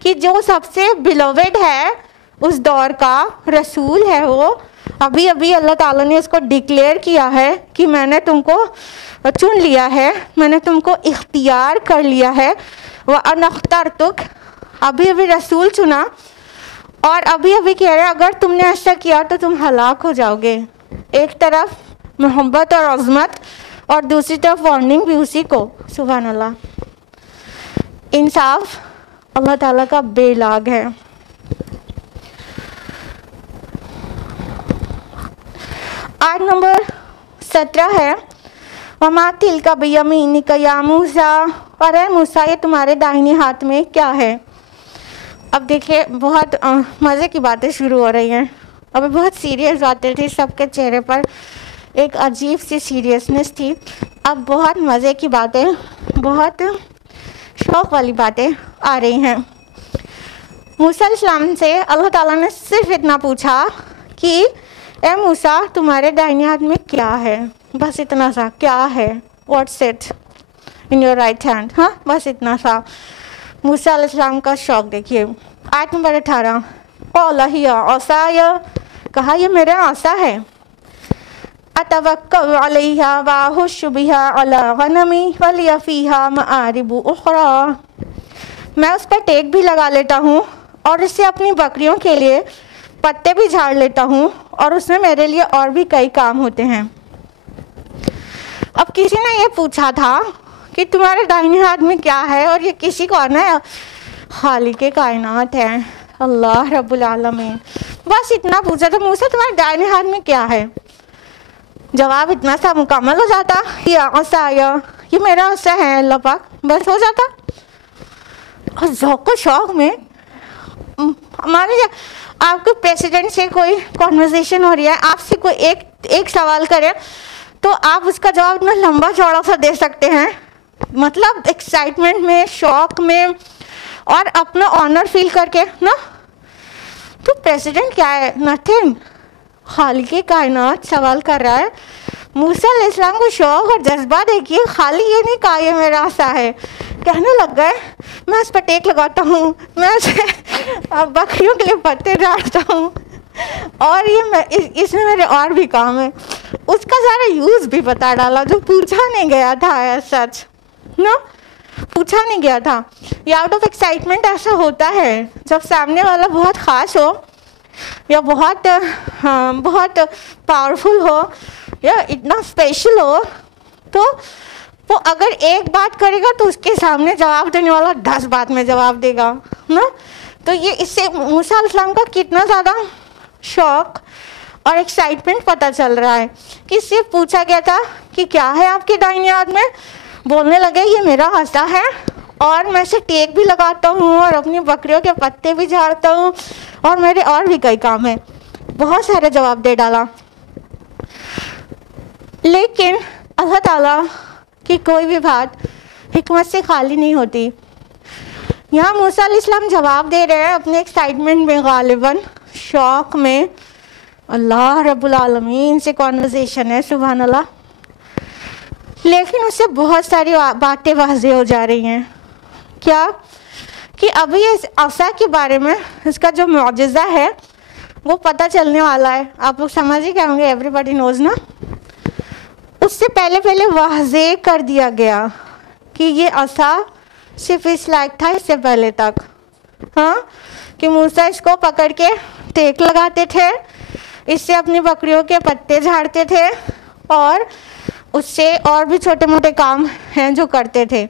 कि जो सबसे बिलोवेड है उस दौर का रसूल है, वो अभी अभी अल्लाह ताला ने उसको डिक्लेयर किया है कि मैंने तुमको चुन लिया है, मैंने तुमको इख्तियार कर लिया है। व अनख्तरतुक, अभी अभी रसूल चुना और अभी अभी कह रहे अगर तुमने ऐसा किया तो तुम हलाक हो जाओगे। एक तरफ मोहब्बत और अज़मत और दूसरी तरफ वार्निंग भी उसी को। सुभान अल्लाह। इंसाफ अल्लाह ताला का बेलाग है। आयत नंबर 17 है, वमा तिलका बियमीनिका या मूसा, और ए मूसा ये तुम्हारे दाहिने हाथ में क्या है। अब देखिए बहुत मज़े की बातें शुरू हो रही हैं। अभी बहुत सीरियस बातें थी, सबके चेहरे पर एक अजीब सी सीरियसनेस थी। अब बहुत मज़े की बातें, बहुत शौक़ वाली बातें आ रही हैं। मूसा अलैहिस्सलाम से अल्लाह ताला ने सिर्फ इतना पूछा कि ए मूसा तुम्हारे दाहिने हाथ में क्या है, बस इतना सा, क्या है, what's it in your right hand, हाँ बस इतना सा। मूसा अलैहिस्सलाम का शौक़ देखिए। आयत नंबर 18, क़ाल हिया असाया, कहा ये मेरा आसा है, अतवक्कअ अलैहा व अहुश्शु बिहा अला गनमी व लिया फ़ीहा मआरिबु उख़रा, मैं उस पर टेक भी लगा लेता हूँ और इससे अपनी बकरियों के लिए पत्ते भी झाड़ लेता हूँ और उसमें मेरे लिए और भी कई काम होते हैं। अब किसी ने ये पूछा था कि तुम्हारे दाहिने हाथ में क्या है, और ये किसी को आना है, खालिक़े कायनात है अल्लाह रब्बुल आलमीन। बस इतना पूछा था, मूसा तुम्हारे दाहिने हाथ में क्या है, जवाब इतना सा मुकम्मल हो जाता, या असाया, ये मेरा आसा है अल्लाह पाक, बस हो जाता। और ज़ौक़ शौक़ में मान लीजिए आपके प्रेसिडेंट से कोई कॉन्वर्सेशन हो रही है, आपसे कोई एक सवाल करे तो आप उसका जवाब इतना लंबा चौड़ा सा दे सकते हैं, मतलब एक्साइटमेंट में, शौक़ में, और अपना ऑनर फील करके ना। तो प्रेसिडेंट क्या है, नथिंग, खालिक़े कायनात सवाल कर रहा है। मूसा अलैहिस्सलाम को शौक़ और जज्बा देखिए, खाली ये नहीं कहा ये मेरा आसा है, कहने लग गए मैं इस पर टेक लगाता हूँ, मैं उसे बकरियों के लिए पत्ते झाड़ता हूँ, और ये इसमें मेरे और भी काम है। उसका सारा यूज़ भी बता डाला जो पूछा नहीं गया था, सच ना पूछा नहीं गया था। ये आउट ऑफ एक्साइटमेंट ऐसा होता है जब सामने वाला बहुत ख़ास हो या बहुत पावरफुल हो या इतना स्पेशल हो, तो वो अगर एक बात करेगा तो उसके सामने जवाब देने वाला 10 बात में जवाब देगा ना। तो ये इससे मूसा अलैहिस्सलाम का कितना ज़्यादा शौक़ और एक्साइटमेंट पता चल रहा है कि इससे पूछा गया था कि क्या है आपके दाहिने हाथ में, बोलने लगे ये मेरा आसा है और मैं इसे टेक भी लगाता हूँ और अपनी बकरियों के पत्ते भी झाड़ता हूँ और मेरे और भी कई काम हैं। बहुत सारे जवाब दे डाला, लेकिन अल्लाह ताला की कोई भी बात हिकमत से खाली नहीं होती। यहाँ मूसा अलैहिस्सलाम जवाब दे रहे हैं अपने एक्साइटमेंट में, गालिबन शौक़ में, अल्लाह रब्बुल आलमीन से कॉन्वर्सेशन है, सुभान अल्लाह। लेकिन उससे बहुत सारी बातें वाज़ेह हो जा रही हैं। क्या कि अभी इस आसा के बारे में, इसका जो मौजज़ा है वो पता चलने वाला है। आप लोग समझ ही गए होंगे, एवरीबॉडी नोज़ ना। उससे पहले वाज़ेह कर दिया गया कि ये आसा सिर्फ इस लायक था इससे पहले तक, हाँ, कि मूसा इसको पकड़ के टेक लगाते थे, इससे अपनी बकरियों के पत्ते झाड़ते थे और उससे और भी छोटे मोटे काम हैं जो करते थे।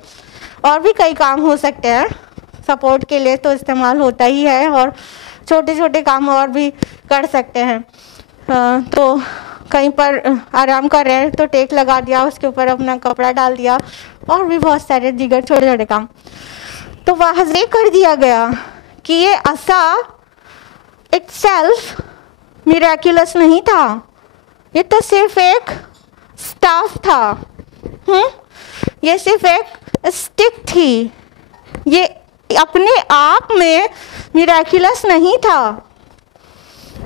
और भी कई काम हो सकते हैं, सपोर्ट के लिए तो इस्तेमाल होता ही है, और छोटे छोटे काम और भी कर सकते हैं। तो कहीं पर आराम कर रहे हैं तो टेक लगा दिया, उसके ऊपर अपना कपड़ा डाल दिया, और भी बहुत सारे दीगर छोटे छोटे काम। तो वाज़ेह कर दिया गया कि ये आसा इटसेल्फ मिरेक्युलस नहीं था, ये तो सिर्फ एक स्टाफ था, ये सिर्फ एक स्टिक थी, ये अपने आप में मिरेक्युलस नहीं था।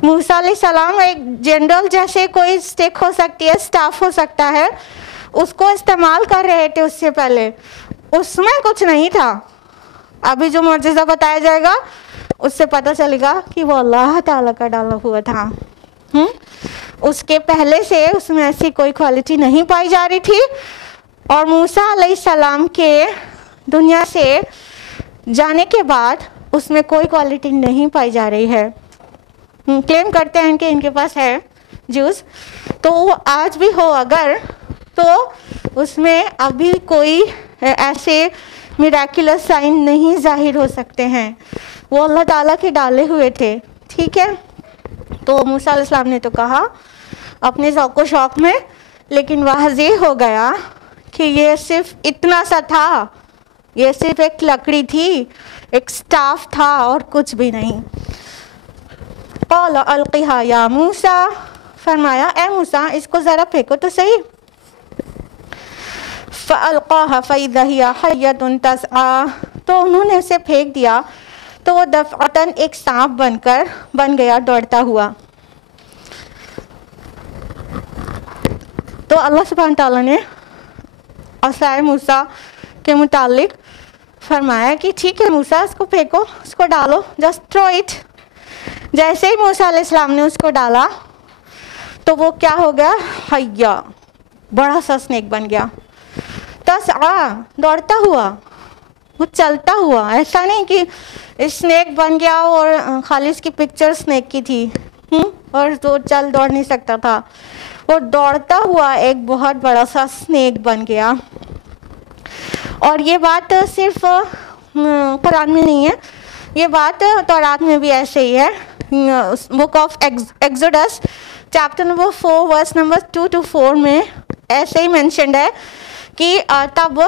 मूसा अलैहिस्सलाम एक जनरल जैसे कोई स्टिक हो सकती है, स्टाफ हो सकता है, उसको इस्तेमाल कर रहे थे उससे पहले, उसमें कुछ नहीं था। अभी जो मौजज़ा बताया जाएगा उससे पता चलेगा कि वो अल्लाह ताला का डाला हुआ था। उसके पहले से उसमें ऐसी कोई क्वालिटी नहीं पाई जा रही थी, और मूसा अलैहिस्सलाम के दुनिया से जाने के बाद उसमें कोई क्वालिटी नहीं पाई जा रही है। क्लेम करते हैं कि इनके पास है जूस, तो वो आज भी हो अगर, तो उसमें अभी कोई ऐसे मिरेक्युलस साइन नहीं जाहिर हो सकते हैं, वो अल्लाह ताला के डाले हुए थे, ठीक है। तो मूसा अलैहिस्सलाम ने तो कहा अपने ज़ौक़ शौक़ में, लेकिन वाज़ेह हो गया कि ये सिर्फ इतना सा था, ये सिर्फ एक लकड़ी थी, एक स्टाफ था और कुछ भी नहीं। क़ाल अलक़िहा या मूसा, फरमाया ए मूसा इसको ज़रा फेंको तो सही। फ़अल्क़ाहा फ़इज़ा हिया हय्यतुन तस्आ, तो उन्होंने उसे फेंक दिया तो वो दफ़अतन एक सांप बन गया दौड़ता हुआ। तो अल्लाह सुब्हान तआला ने असाए मूसा के मुतालिक फरमाया कि ठीक है मूसा, इसको फेंको, उसको डालो, जस्ट थ्रो इट। जैसे ही मूसा अलैहिस्सलाम ने उसको डाला तो वो क्या हो गया, हय्या, बड़ा सा स्नेक बन गया। तस्आ, दौड़ता हुआ, वो चलता हुआ, ऐसा नहीं कि स्नेक बन गया और खाली उसकी पिक्चर स्नेक की थी और तो चल दौड़ नहीं सकता था, वो दौड़ता हुआ एक बहुत बड़ा सा स्नेक बन गया। और ये बात सिर्फ कुरान में नहीं है, ये बात तौरात में भी ऐसे ही है। Book of Exodus chapter number 4 verse number 2 to 4 में ऐसे ही मेंशन्ड है कि तब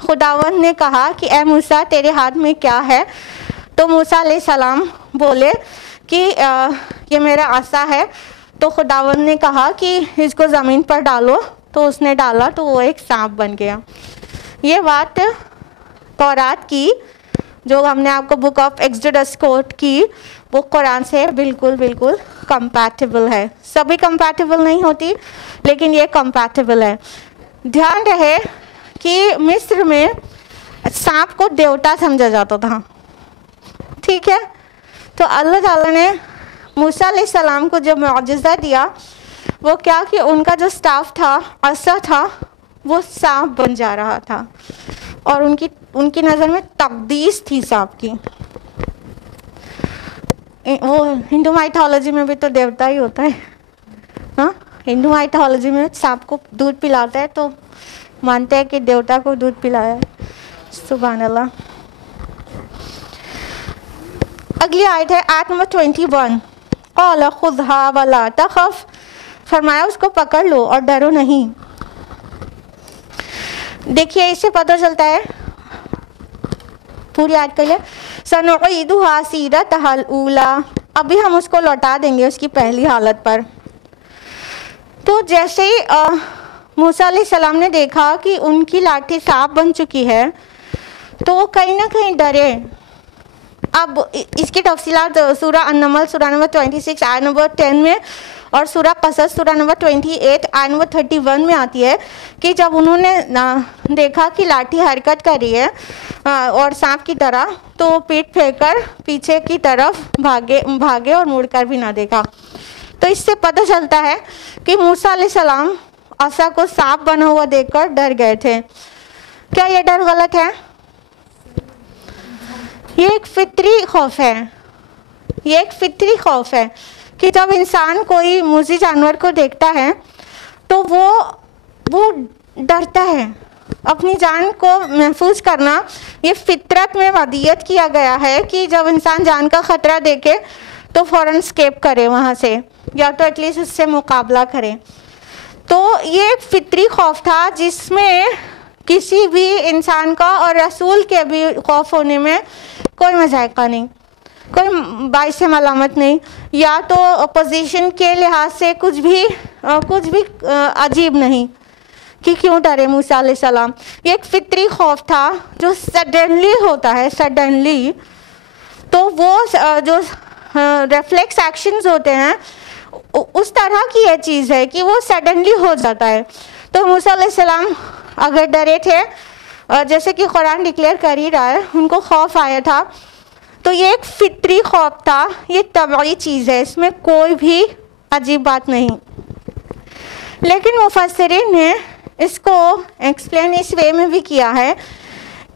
खुदावंद ने कहा कि ए मूसा तेरे हाथ में क्या है। तो मूसा अलैहिस्सलाम बोले कि ये मेरा आसा है। तो खुदावंद ने कहा कि इसको ज़मीन पर डालो, तो उसने डाला तो वो एक सांप बन गया। ये बात तौरात की जो हमने आपको बुक ऑफ एक्सोडस कोट की, वो कुरान से बिल्कुल बिल्कुल कंपैटिबल है। सभी कंपैटिबल नहीं होती, लेकिन ये कंपैटिबल है। ध्यान रहे कि मिस्र में सांप को देवता समझा जाता था, ठीक है। तो अल्लाह ताला ने मूसा अलैहिस्सलाम को जो मुआजिज़ा दिया वो क्या कि उनका जो स्टाफ था, असा था, वो सांप बन जा रहा था और उनकी नज़र में तकदीस थी सांप की। वो हिंदू माइथोलॉजी में भी तो देवता ही होता है, हाँ। हिंदू माइथोलॉजी में सांप को दूध पिलाता है तो मानते हैं कि देवता को दूध पिलाया है। सुभान अल्लाह। अगली आयत है आयत नंबर 21। क़ाल खुज़हा वला तख़फ़, फरमाया उसको पकड़ लो और डरो नहीं। देखिए इससे पता चलता है, पूरी आयत के लिए, सनुईदुहा सीरतहल ऊला, अभी हम उसको लौटा देंगे उसकी पहली हालत पर। तो जैसे ही मूसा अलैहिस्सलाम ने देखा कि उनकी लाठी सांप बन चुकी है तो वो कहीं ना कहीं डरे। अब इसकी तफसीलात सूरा अन-नमल सूरा नंबर 26 आयत नंबर 10 में और सूरा कसस सूरा नंबर 28 आयत नंबर 31 में आती है कि जब उन्होंने देखा कि लाठी हरकत कर रही है और सांप की तरह, तो पीठ फेंककर पीछे की तरफ भागे और मुड़कर भी ना देखा। तो इससे पता चलता है कि मूसा अलैहिस्सलाम असा को सांप बना हुआ देखकर डर गए थे। क्या ये डर गलत है? ये एक फितरी खौफ है, ये एक फितरी खौफ है कि जब इंसान कोई मूज़ी जानवर को देखता है तो वो डरता है। अपनी जान को महफूज करना ये फितरत में वदियत किया गया है कि जब इंसान जान का ख़तरा देखे तो फ़ौरन स्केप करे वहाँ से, या तो एटलीस्ट उससे मुकाबला करे। तो ये एक फितरी खौफ था जिसमें किसी भी इंसान का और रसूल के भी खौफ होने में कोई मज़ायक़ा नहीं, कोई बाइस मलामत नहीं, या तो पोजीशन के लिहाज से कुछ भी अजीब नहीं कि क्यों डरे मूसा अलैहिस्सलाम। ये एक फितरी खौफ था जो सडनली होता है, सडनली। तो वो जो रिफ्लेक्स एक्शंस होते हैं उस तरह की ये चीज़ है कि वो सडनली हो जाता है। तो मूसा अलैहिस्सलाम अगर डरे थे, जैसे कि कुरान डिक्लेयर कर ही रहा है, उनको खौफ आया था, तो ये एक फितरी खौफ था, ये तबई चीज़ है, इसमें कोई भी अजीब बात नहीं। लेकिन मुफस्सिरीन ने इसको एक्सप्लेन इस वे में भी किया है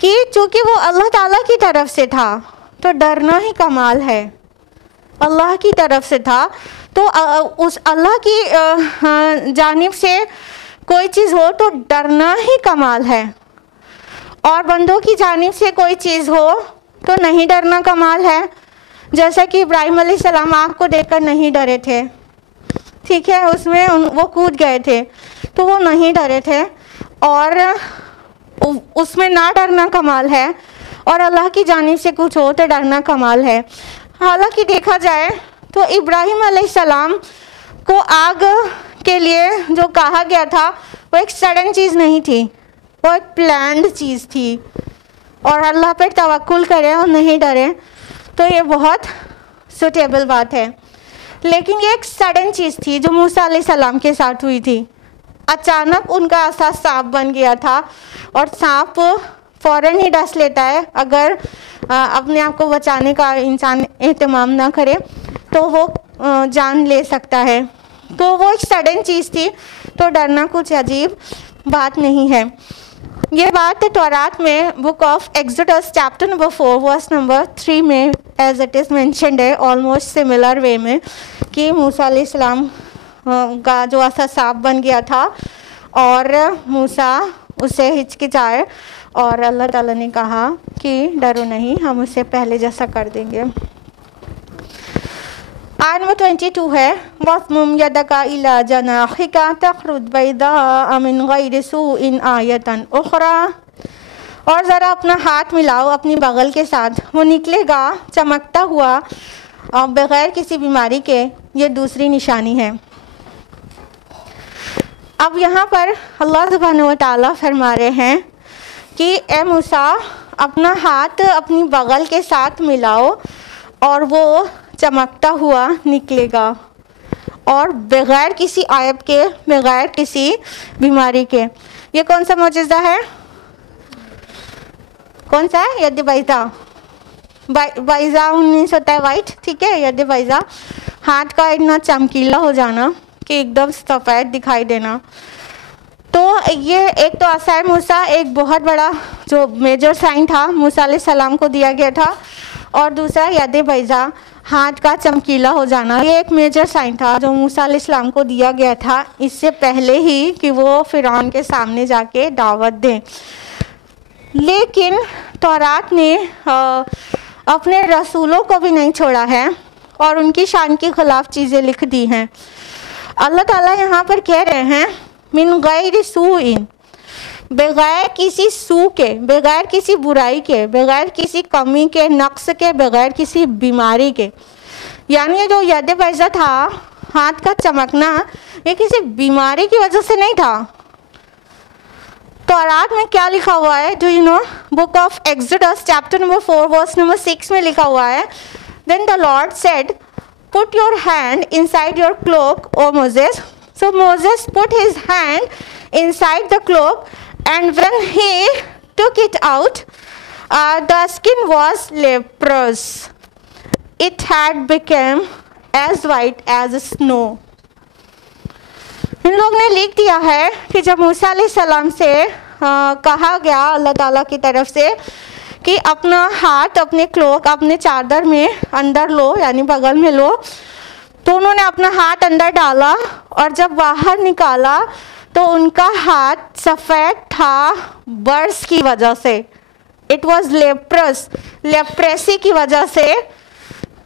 कि चूँकि वो अल्लाह ताला की तरफ से था तो डरना ही कमाल है। अल्लाह की तरफ से था तो उस अल्लाह की जानिब से कोई चीज़ हो तो डरना ही कमाल है, और बंदों की जानिब से कोई चीज़ हो तो नहीं डरना कमाल है। जैसा कि इब्राहिम अलैहिस्सलाम आग को देखकर नहीं डरे थे, ठीक है, उसमें वो कूद गए थे तो वो नहीं डरे थे, और उसमें ना डरना कमाल है। और अल्लाह की जानिब से कुछ हो तो डरना कमाल है। हालांकि देखा जाए तो इब्राहिम अलैहिस्सलाम को आग के लिए जो कहा गया था वो एक सडन चीज़ नहीं थी, वो एक प्लान्ड चीज़ थी। और अल्लाह पर तवक्कुल करें और नहीं डरें तो ये बहुत सूटेबल बात है। लेकिन ये एक सडन चीज़ थी जो मूसा अलैहिस्सलाम के साथ हुई थी। अचानक उनका आसा सांप बन गया था और सांप फ़ौरन ही डस लेता है अगर अपने आप को बचाने का इंसान एहतमाम ना करे तो वो जान ले सकता है। तो वो एक सडन चीज़ थी, तो डरना कुछ अजीब बात नहीं है। ये बात तौरात में book of Exodus chapter number 4 verse number 3 में एज इट इज़ मेंशन्ड है ऑलमोस्ट सिमिलर वे में कि मूसा अलैहिस्सलाम का जो आसा सांप बन गया था और मूसा उसे हिचकिचाए और अल्लाह ताला ने कहा कि डरो नहीं, हम उसे पहले जैसा कर देंगे। आयत नंबर 22 है वस्मुम यदका इला जनाहिका तखरुज बैदा मिन गैरि सूइन आयतन उखरा, और ज़रा अपना हाथ मिलाओ अपनी बगल के साथ, वो निकलेगा चमकता हुआ और बग़ैर किसी बीमारी के। ये दूसरी निशानी है। अब यहाँ पर अल्लाह सुब्हानहू व तआला फरमा रहे हैं कि ए मूसा अपना हाथ अपनी बगल के साथ मिलाओ और वो चमकता हुआ निकलेगा और बग़ैर किसी आयब के, बग़ैर किसी बीमारी के। ये कौन सा मौजज़ा है? कौन सा है? यद बैज़ा, बैज़ा मीन्स होता है वाइट, ठीक है। यद बैज़ा हाथ का इतना चमकीला हो जाना कि एकदम सफ़ेद दिखाई देना। तो ये एक तो आसाए मूसा एक बहुत बड़ा जो मेजर साइन था मूसा अलैहिस्सलाम को दिया गया था, और दूसरा यद बैज़ा हाथ का चमकीला हो जाना, ये एक मेजर साइन था जो मूसा अलैहिस्सलाम को दिया गया था इससे पहले ही कि वो फ़िरौन के सामने जाके दावत दें। लेकिन तौरात ने अपने रसूलों को भी नहीं छोड़ा है और उनकी शान के ख़िलाफ़ चीज़ें लिख दी हैं। अल्लाह ताला यहाँ पर कह रहे हैं मिन गैरि सूइन, बग़ैर किसी सू के, बग़ैर किसी बुराई के, बग़ैर किसी कमी के, नक्स के, बग़ैर किसी बीमारी के। यानी जो यद बैज़ा था, हाथ का चमकना, ये किसी बीमारी की वजह से नहीं था। तौरात में क्या लिखा हुआ है? Do you know? Book of Exodus chapter number 4 verse number 6 में लिखा हुआ है then the Lord said put your hand inside your cloak O Moses. So Moses put his hand inside the cloak and when he took it out, the skin was leprous. It had become as white as snow. इन लोग ने लिख दिया है कि जब मूसा अलैहिस्सलाम से कहा गया अल्लाह ताला की तरफ से कि अपना हाथ अपने क्लोक अपने चादर में अंदर लो, यानी बगल में लो, तो उन्होंने अपना हाथ अंदर डाला और जब बाहर निकाला तो उनका हाथ सफ़ेद था बर्स की वजह से। इट वॉज लेप्रस, लेप्रेसी की वजह से,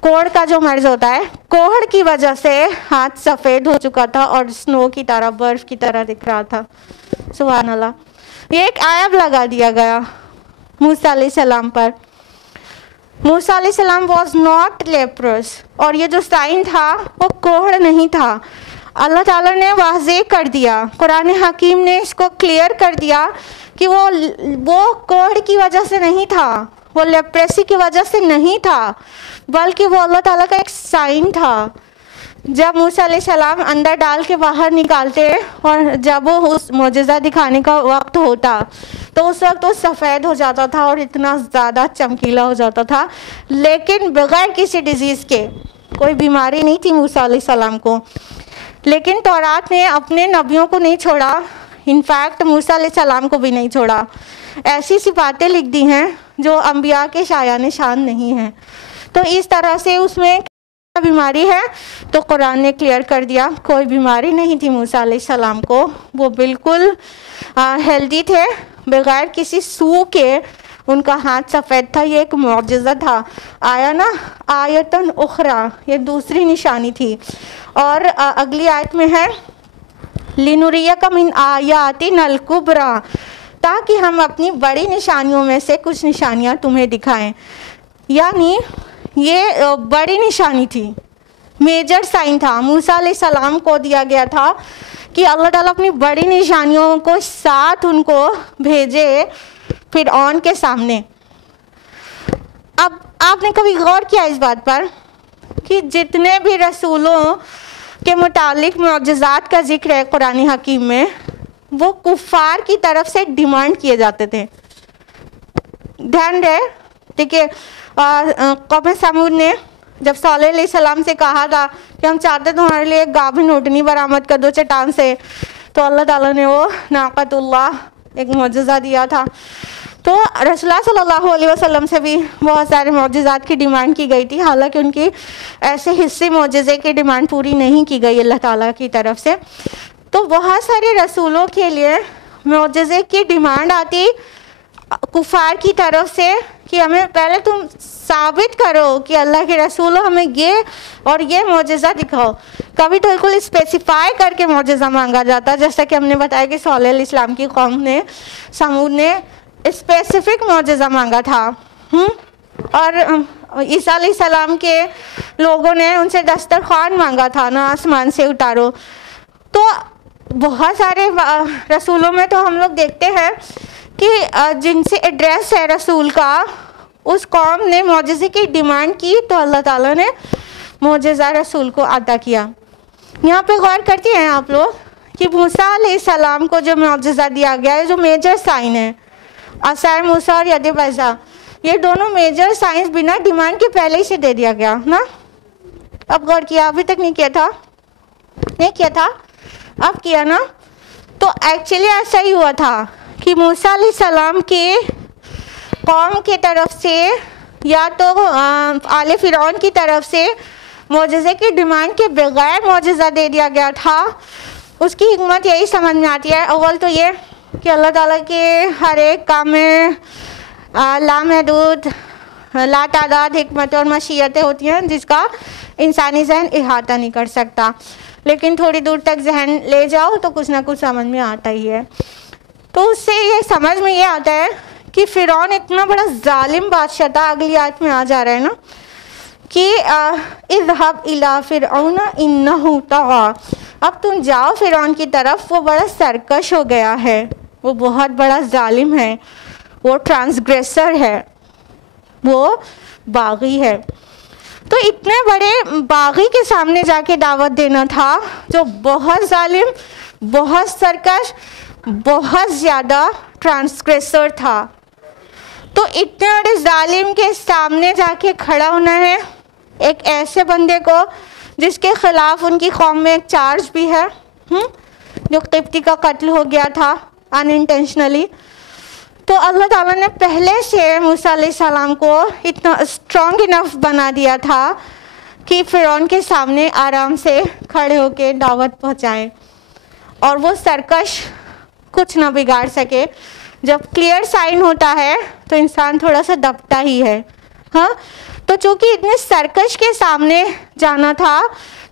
कोढ़ का जो मर्ज होता है, कोढ़ की वजह से हाथ सफ़ेद हो चुका था और स्नो की तरह, बर्फ़ की तरह दिख रहा था। सुभान अल्लाह। ये एक आयब लगा दिया गया मूसा अलैहिस्सलाम पर। मूसा अलैहिस्सलाम वॉज नॉट लेप्रस, और ये जो साइन था वो कोढ़ नहीं था। अल्लाह ताला ने वाज़ेह कर दिया, कुरान हकीम ने इसको क्लियर कर दिया कि वो कोढ़ की वजह से नहीं था, वो लेप्रेसी की वजह से नहीं था, बल्कि वो अल्लाह ताला का एक साइन था। जब मूसा अलैहिस्सलाम अंदर डाल के बाहर निकालते और जब वो उस मोजज़ा दिखाने का वक्त होता तो उस वक्त वो सफ़ेद हो जाता था और इतना ज़्यादा चमकीला हो जाता था, लेकिन बग़ैर किसी डिज़ीज़ के। कोई बीमारी नहीं थी मूसा अलैहिस्सलाम को। लेकिन तौरात ने अपने नबियों को नहीं छोड़ा, इनफैक्ट मूसा अलैहिस्सलाम को भी नहीं छोड़ा। ऐसी सी बातें लिख दी हैं जो अंबिया के शायान शान नहीं हैं। तो इस तरह से उसमें क्या बीमारी है तो कुरान ने क्लियर कर दिया, कोई बीमारी नहीं थी मूसा अलैहिस्सलाम को, वो बिल्कुल हेल्दी थे, बग़ैर किसी सू के उनका हाथ सफ़ेद था। ये एक मौजज़ा था। आया ना आयतन उखरा, ये दूसरी निशानी थी। और अगली आयत में है लिनुरियका मिन आयातिनल कुबरा, ताकि हम अपनी बड़ी निशानियों में से कुछ निशानियां तुम्हें दिखाएं। यानी ये बड़ी निशानी थी, मेजर साइन था, मूसा अलैहिस्सलाम को दिया गया था कि अल्लाह ताला अपनी बड़ी निशानियों को साथ उनको भेजे फिरऔन के सामने। अब आपने कभी गौर किया इस बात पर कि जितने भी रसूलों के मुतालिक मुअज्जिज़ात का जिक्र है कुरान हकीम में, वो कुफ़ार की तरफ से डिमांड किए जाते थे। ध्यान रहे, देखिए कौम समूद ने जब सालेह अलैहिस्सलाम से कहा था कि हम चाहते तुम्हारे लिए एक गाभिन ऊँटनी बरामद कर दो चट्टान से, तो अल्लाह ताला ने वो नाक़तुल्लाह एक मुअज्जिज़ा दिया था। तो रसूलुल्लाह सल्लल्लाहु अलैहि वसल्लम से भी बहुत सारे मुअज्जिज़ात की डिमांड की गई थी, हालांकि उनकी ऐसे हिस्से मुअज्जिज़े की डिमांड पूरी नहीं की गई अल्लाह ताला की तरफ से। तो बहुत सारे रसूलों के लिए मुअज्जिज़े की डिमांड आती कुफ़ार की तरफ से कि हमें पहले तुम साबित करो कि अल्लाह के रसूल हो, हमें ये और ये मुअज्जिज़ा दिखाओ। कभी तो बिल्कुल स्पेसिफाई करके मुअज्जिज़ा मांगा जाता, जैसा कि हमने बताया कि सालेह अलैहिस्सलाम की कौम ने, समूद ने स्पेसिफिक मुअज्जिज़ा मांगा था। और ईसा अलैहिस्सलाम के लोगों ने उनसे दस्तरखान मांगा था ना, आसमान से उतारो। तो बहुत सारे रसूलों में तो हम लोग देखते हैं कि जिनसे एड्रेस है रसूल का, उस कौम ने मुअज्जिज़े की डिमांड की तो अल्लाह ताला ने मुअज्जिज़ा रसूल को अता किया। यहाँ पे गौर करते हैं आप लोग कि मूसा अलैहिस्सलाम को जो मुअज्जिज़ा दिया गया है, जो मेजर साइन है, असाए मूसा और यद बैज़ा, ये दोनों मेजर साइंस बिना डिमांड के पहले ही से दे दिया गया ना। अब गौर किया, अभी तक नहीं किया था, नहीं किया था, अब किया ना। तो एक्चुअली ऐसा ही हुआ था कि मूसा अलैहिस्सलाम के कौम की तरफ से या तो आले फिरौन की तरफ से मुअज्जिज़े की डिमांड के बगैर मुअज्जिज़ा दे दिया गया था। उसकी हिकमत यही समझ में आती है, अव्वल तो ये कि अल्लाह ताला के हर एक काम में लामहदूद लातादाद हिकमत और मशीयतें होती हैं जिसका इंसानी जहन इहाता नहीं कर सकता, लेकिन थोड़ी दूर तक जहन ले जाओ तो कुछ ना कुछ समझ में आता ही है। तो उससे ये समझ में ये आता है कि फिरौन इतना बड़ा जालिम बादशाह था। अगली आयत में आ जा रहा है ना कि इज़हब इला फिरऔन इन्नहु तग़ा, अब तुम जाओ फिरौन की तरफ, वो बड़ा सरकश हो गया है, वो बहुत बड़ा जालिम है, वो ट्रांसग्रेसर है, वो बागी है। तो इतने बड़े बागी के सामने जाके दावत देना था जो बहुत जालिम, बहुत सरकश, बहुत ज़्यादा ट्रांसग्रेसर था। तो इतने बड़े जालिम के सामने जाके खड़ा होना है, एक ऐसे बंदे को जिसके ख़िलाफ़ उनकी कौम में एक चार्ज भी है, जो क़िब्ती का कत्ल हो गया था अनइंटेंशनली। तो अल्लाह ताला ने पहले से मूसा अलैहिस्सलाम को इतना स्ट्रॉन्ग इनफ बना दिया था कि फ़िरौन के सामने आराम से खड़े होके दावत पहुँचाएँ और वो सरकश कुछ ना बिगाड़ सके। जब क्लियर साइन होता है तो इंसान थोड़ा सा दबता ही है, हाँ। तो चूँकि इतने सरकश के सामने जाना था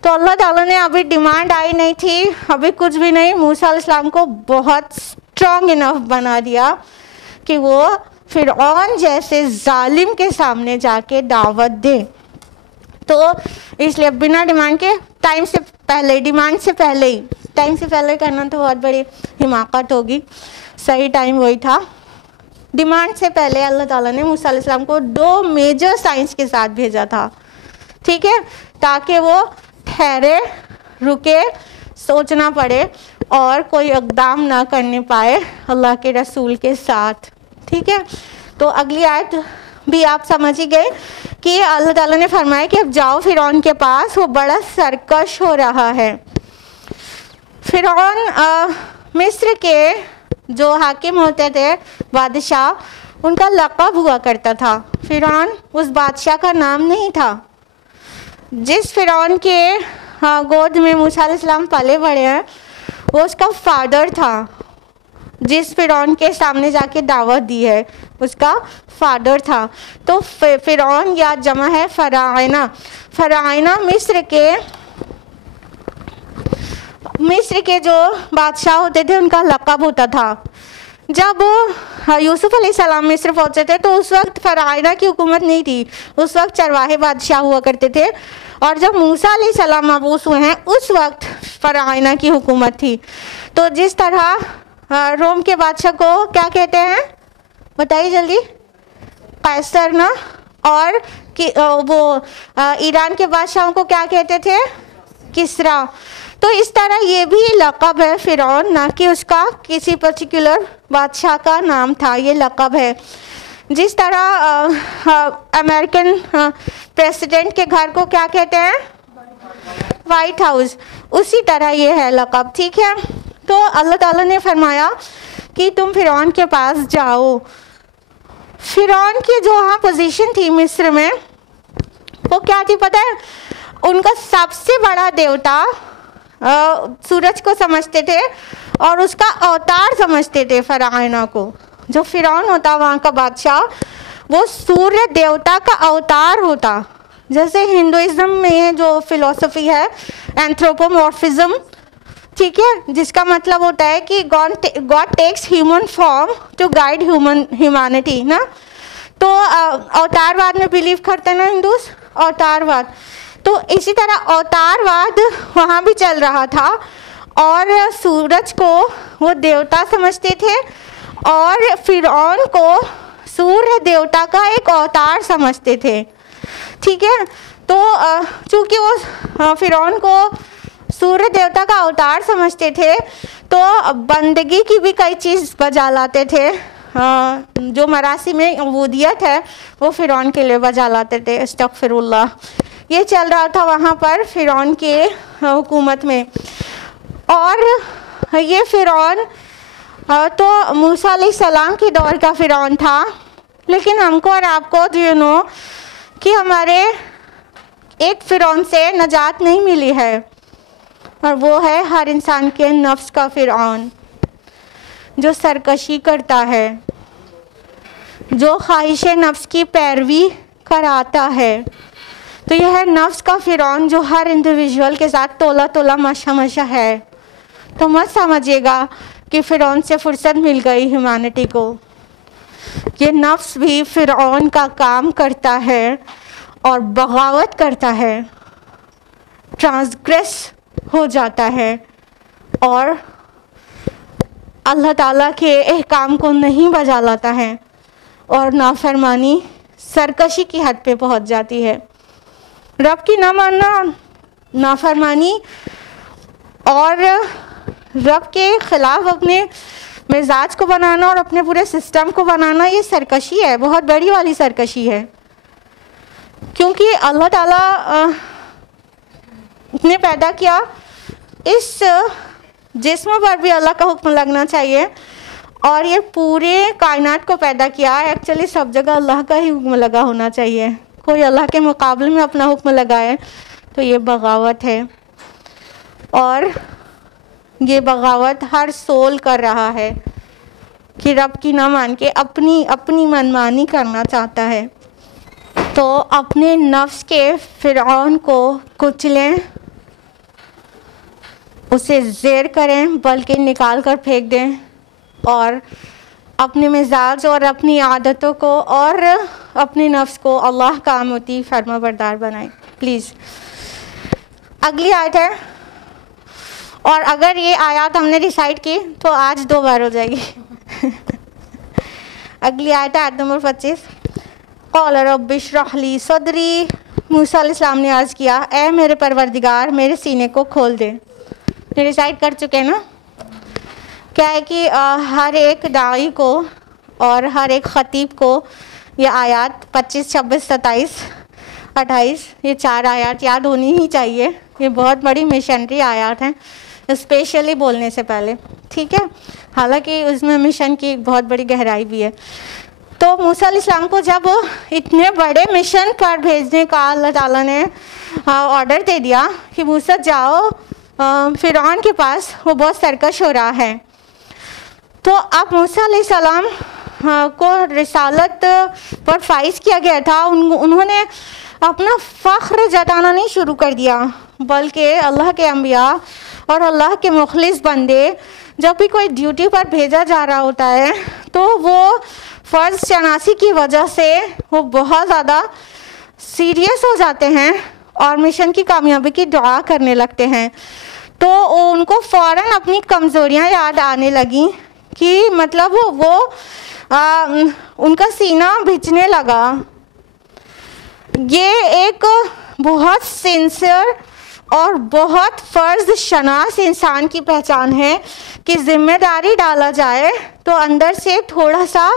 तो अल्लाह ताला ने अभी डिमांड आई नहीं थी, अभी कुछ भी नहीं, मूसा अलैहिस्सलाम को बहुत स्ट्रॉन्ग इनफ बना दिया कि वो फिरऔन जैसे जालिम के सामने जाके दावत दे। तो इसलिए बिना डिमांड के टाइम से पहले, डिमांड से पहले ही, टाइम से पहले करना तो बहुत बड़ी हिमाकत होगी, सही टाइम वही था। डिमांड से पहले अल्लाह ताला ने मूसा अलैहिस्सलाम को 2 मेजर साइंस के साथ भेजा था, ठीक है, ताकि वो ठहरे, रुके, सोचना पड़े और कोई इक़दाम ना करने पाए अल्लाह के रसूल के साथ, ठीक है। तो अगली आयत भी आप समझ ही गए कि अल्लाह ताला ने फरमाया कि अब जाओ फ़िरौन के पास, वो बड़ा सरकश हो रहा है। फ़िरौन मिस्र के जो हाकिम होते थे, बादशाह, उनका लक़ब हुआ करता था। फ़िरौन उस बादशाह का नाम नहीं था। जिस फ़िरौन के गोद में मूसा अलैहिस्सलाम पले बड़े हैं, वो उसका फादर था। जिस फ़िरौन के सामने जाके दावत दी है उसका फादर था। तो फ़िरौन या जमा है फ़राइना। फ़राइना मिस्र के जो बादशाह होते थे उनका लक़ब होता था। जब यूसुफ अलैहिस्सलाम मिस्र पहुंचे थे तो उस वक्त फ़राइना की हुकूमत नहीं थी, उस वक्त चरवाहे बादशाह हुआ करते थे। और जब मूसा अलैहिस्सलाम मबूस हुए हैं उस वक्त फ़राइना की हुकूमत थी। तो जिस तरह रोम के बादशाह को क्या कहते हैं, बताइए जल्दी, कैसर ना, और कि वो ईरान के बादशाहों को क्या कहते थे, किसरा। तो इस तरह ये भी लक़ब है फ़िरौन, ना कि उसका किसी पर्टिकुलर बादशाह का नाम था, ये लक़ब है। जिस तरह अमेरिकन प्रेसिडेंट के घर को क्या कहते हैं, वाइट हाउस, उसी तरह ये है लक़ब, ठीक है। तो अल्लाह ताला ने फरमाया कि तुम फ़िरौन के पास जाओ। फ़िरौन की जो वहाँ पोजीशन थी मिस्र में, वो क्या थी पता है, उनका सबसे बड़ा देवता सूरज को समझते थे और उसका अवतार समझते थे फ़राइना को। जो फ़िरौन होता वहाँ का बादशाह, वो सूर्य देवता का अवतार होता। जैसे हिंदुइज़्म में जो फ़िलॉसफी है एंथ्रोपोमॉर्फिज्म, ठीक है, जिसका मतलब होता है कि God takes human form to guide humanity ना। तो अवतारवाद में बिलीव करते हैं ना हिंदूस, अवतारवाद। तो इसी तरह अवतारवाद वहाँ भी चल रहा था और सूरज को वो देवता समझते थे और फ़िरौन को सूर्य देवता का एक अवतार समझते थे, ठीक है। तो चूँकि वो फ़िरौन को सूर्य देवता का अवतार समझते थे तो बंदगी की भी कई चीज़ बजा लाते थे। जो मरासी में अबूदियत है वो फ़िरौन के लिए बजा लाते थे, अस्तगफिरुल्लाह। ये चल रहा था वहाँ पर फ़िरौन के हुकूमत में। और ये फ़िरौन तो मूसा अलैहिस्सलाम के दौर का फ़िरौन था, लेकिन हमको और आपको यू नो कि हमारे एक फ़िरौन से नजात नहीं मिली है, और वो है हर इंसान के नफ्स का फ़िरौन, जो सरकशी करता है, जो ख्वाहिश नफ्स की पैरवी कराता है। तो यह है नफ्स का फ़िरौन जो हर इंडिविजुअल के साथ तोला तोला माशा माशा है। तो मत समझिएगा कि फ़िरौन से फुर्सत मिल गई ह्यूमैनिटी को। ये नफ्स भी फ़िरौन का काम करता है और बगावत करता है, ट्रांसग्रेस हो जाता है और अल्लाह ताला के अहकाम को नहीं बजा लाता है और नाफरमानी सरकशी की हद पे पहुंच जाती है। रब की ना मानना, नाफरमानी और रब के ख़िलाफ़ अपने मिजाज को बनाना और अपने पूरे सिस्टम को बनाना, ये सरकशी है, बहुत बड़ी वाली सरकशी है। क्योंकि अल्लाह ताला ने पैदा किया, इस जिस्म पर भी अल्लाह का हुक्म लगना चाहिए, और ये पूरे कायनात को पैदा किया। एक्चुअली सब जगह अल्लाह का ही हुक्म लगा होना चाहिए। कोई अल्लाह के मुकाबले में अपना हुक्म लगाए तो ये बगावत है, और ये बगावत हर सोल कर रहा है कि रब की ना मान के अपनी मनमानी करना चाहता है। तो अपने नफ्स के फ़िरौन को कुचलें, उसे ज़ेर करें, बल्कि निकाल कर फेंक दें, और अपने मिजाज और अपनी आदतों को और अपने नफ्स को अल्लाह का मुती फरमाबरदार बनाएं प्लीज़। अगली आयत है, और अगर ये आयत हमने रिसाइट की तो आज 2 बार हो जाएगी। अगली आयत है आयत नंबर 25। क़ाल रब्बि इश्रह ली सदरी, मूसा अलैहिस्सलाम ने अर्ज़ किया, ए मेरे परवरदिगार मेरे सीने को खोल दे। रिसाइट कर चुके हैं ना। क्या है कि हर एक दाई को और हर एक ख़तीब को ये आयत 25, 26, 27, 28 ये 4 आयत याद होनी ही चाहिए। ये बहुत बड़ी मिशनरी आयत हैं, स्पेशली बोलने से पहले, ठीक है। हालांकि उसमें मिशन की बहुत बड़ी गहराई भी है। तो मूसा अलैहिस्सलाम को जब इतने बड़े मिशन पर भेजने का अल्लाह ताला ने ऑर्डर दे दिया कि मूसा जाओ फ़िरौन के पास, वो बहुत सरकश हो रहा है। तो अब मूसा अलैहिस्सलाम को रिसालत पर फाइज किया गया था। उन्होंने अपना फ़ख्र जताना नहीं शुरू कर दिया, बल्कि अल्लाह के अंबिया और अल्लाह के मुखलिस बंदे जब भी कोई ड्यूटी पर भेजा जा रहा होता है तो वो फ़र्ज़ शनासी की वजह से वो बहुत ज़्यादा सीरियस हो जाते हैं और मिशन की कामयाबी की दुआ करने लगते हैं। तो उनको फ़ौरन अपनी कमज़ोरियाँ याद आने लगी कि मतलब वो उनका सीना भिजने लगा। ये एक बहुत सिंसियर और बहुत फ़र्ज़ शनास इंसान की पहचान है कि ज़िम्मेदारी डाला जाए तो अंदर से थोड़ा सा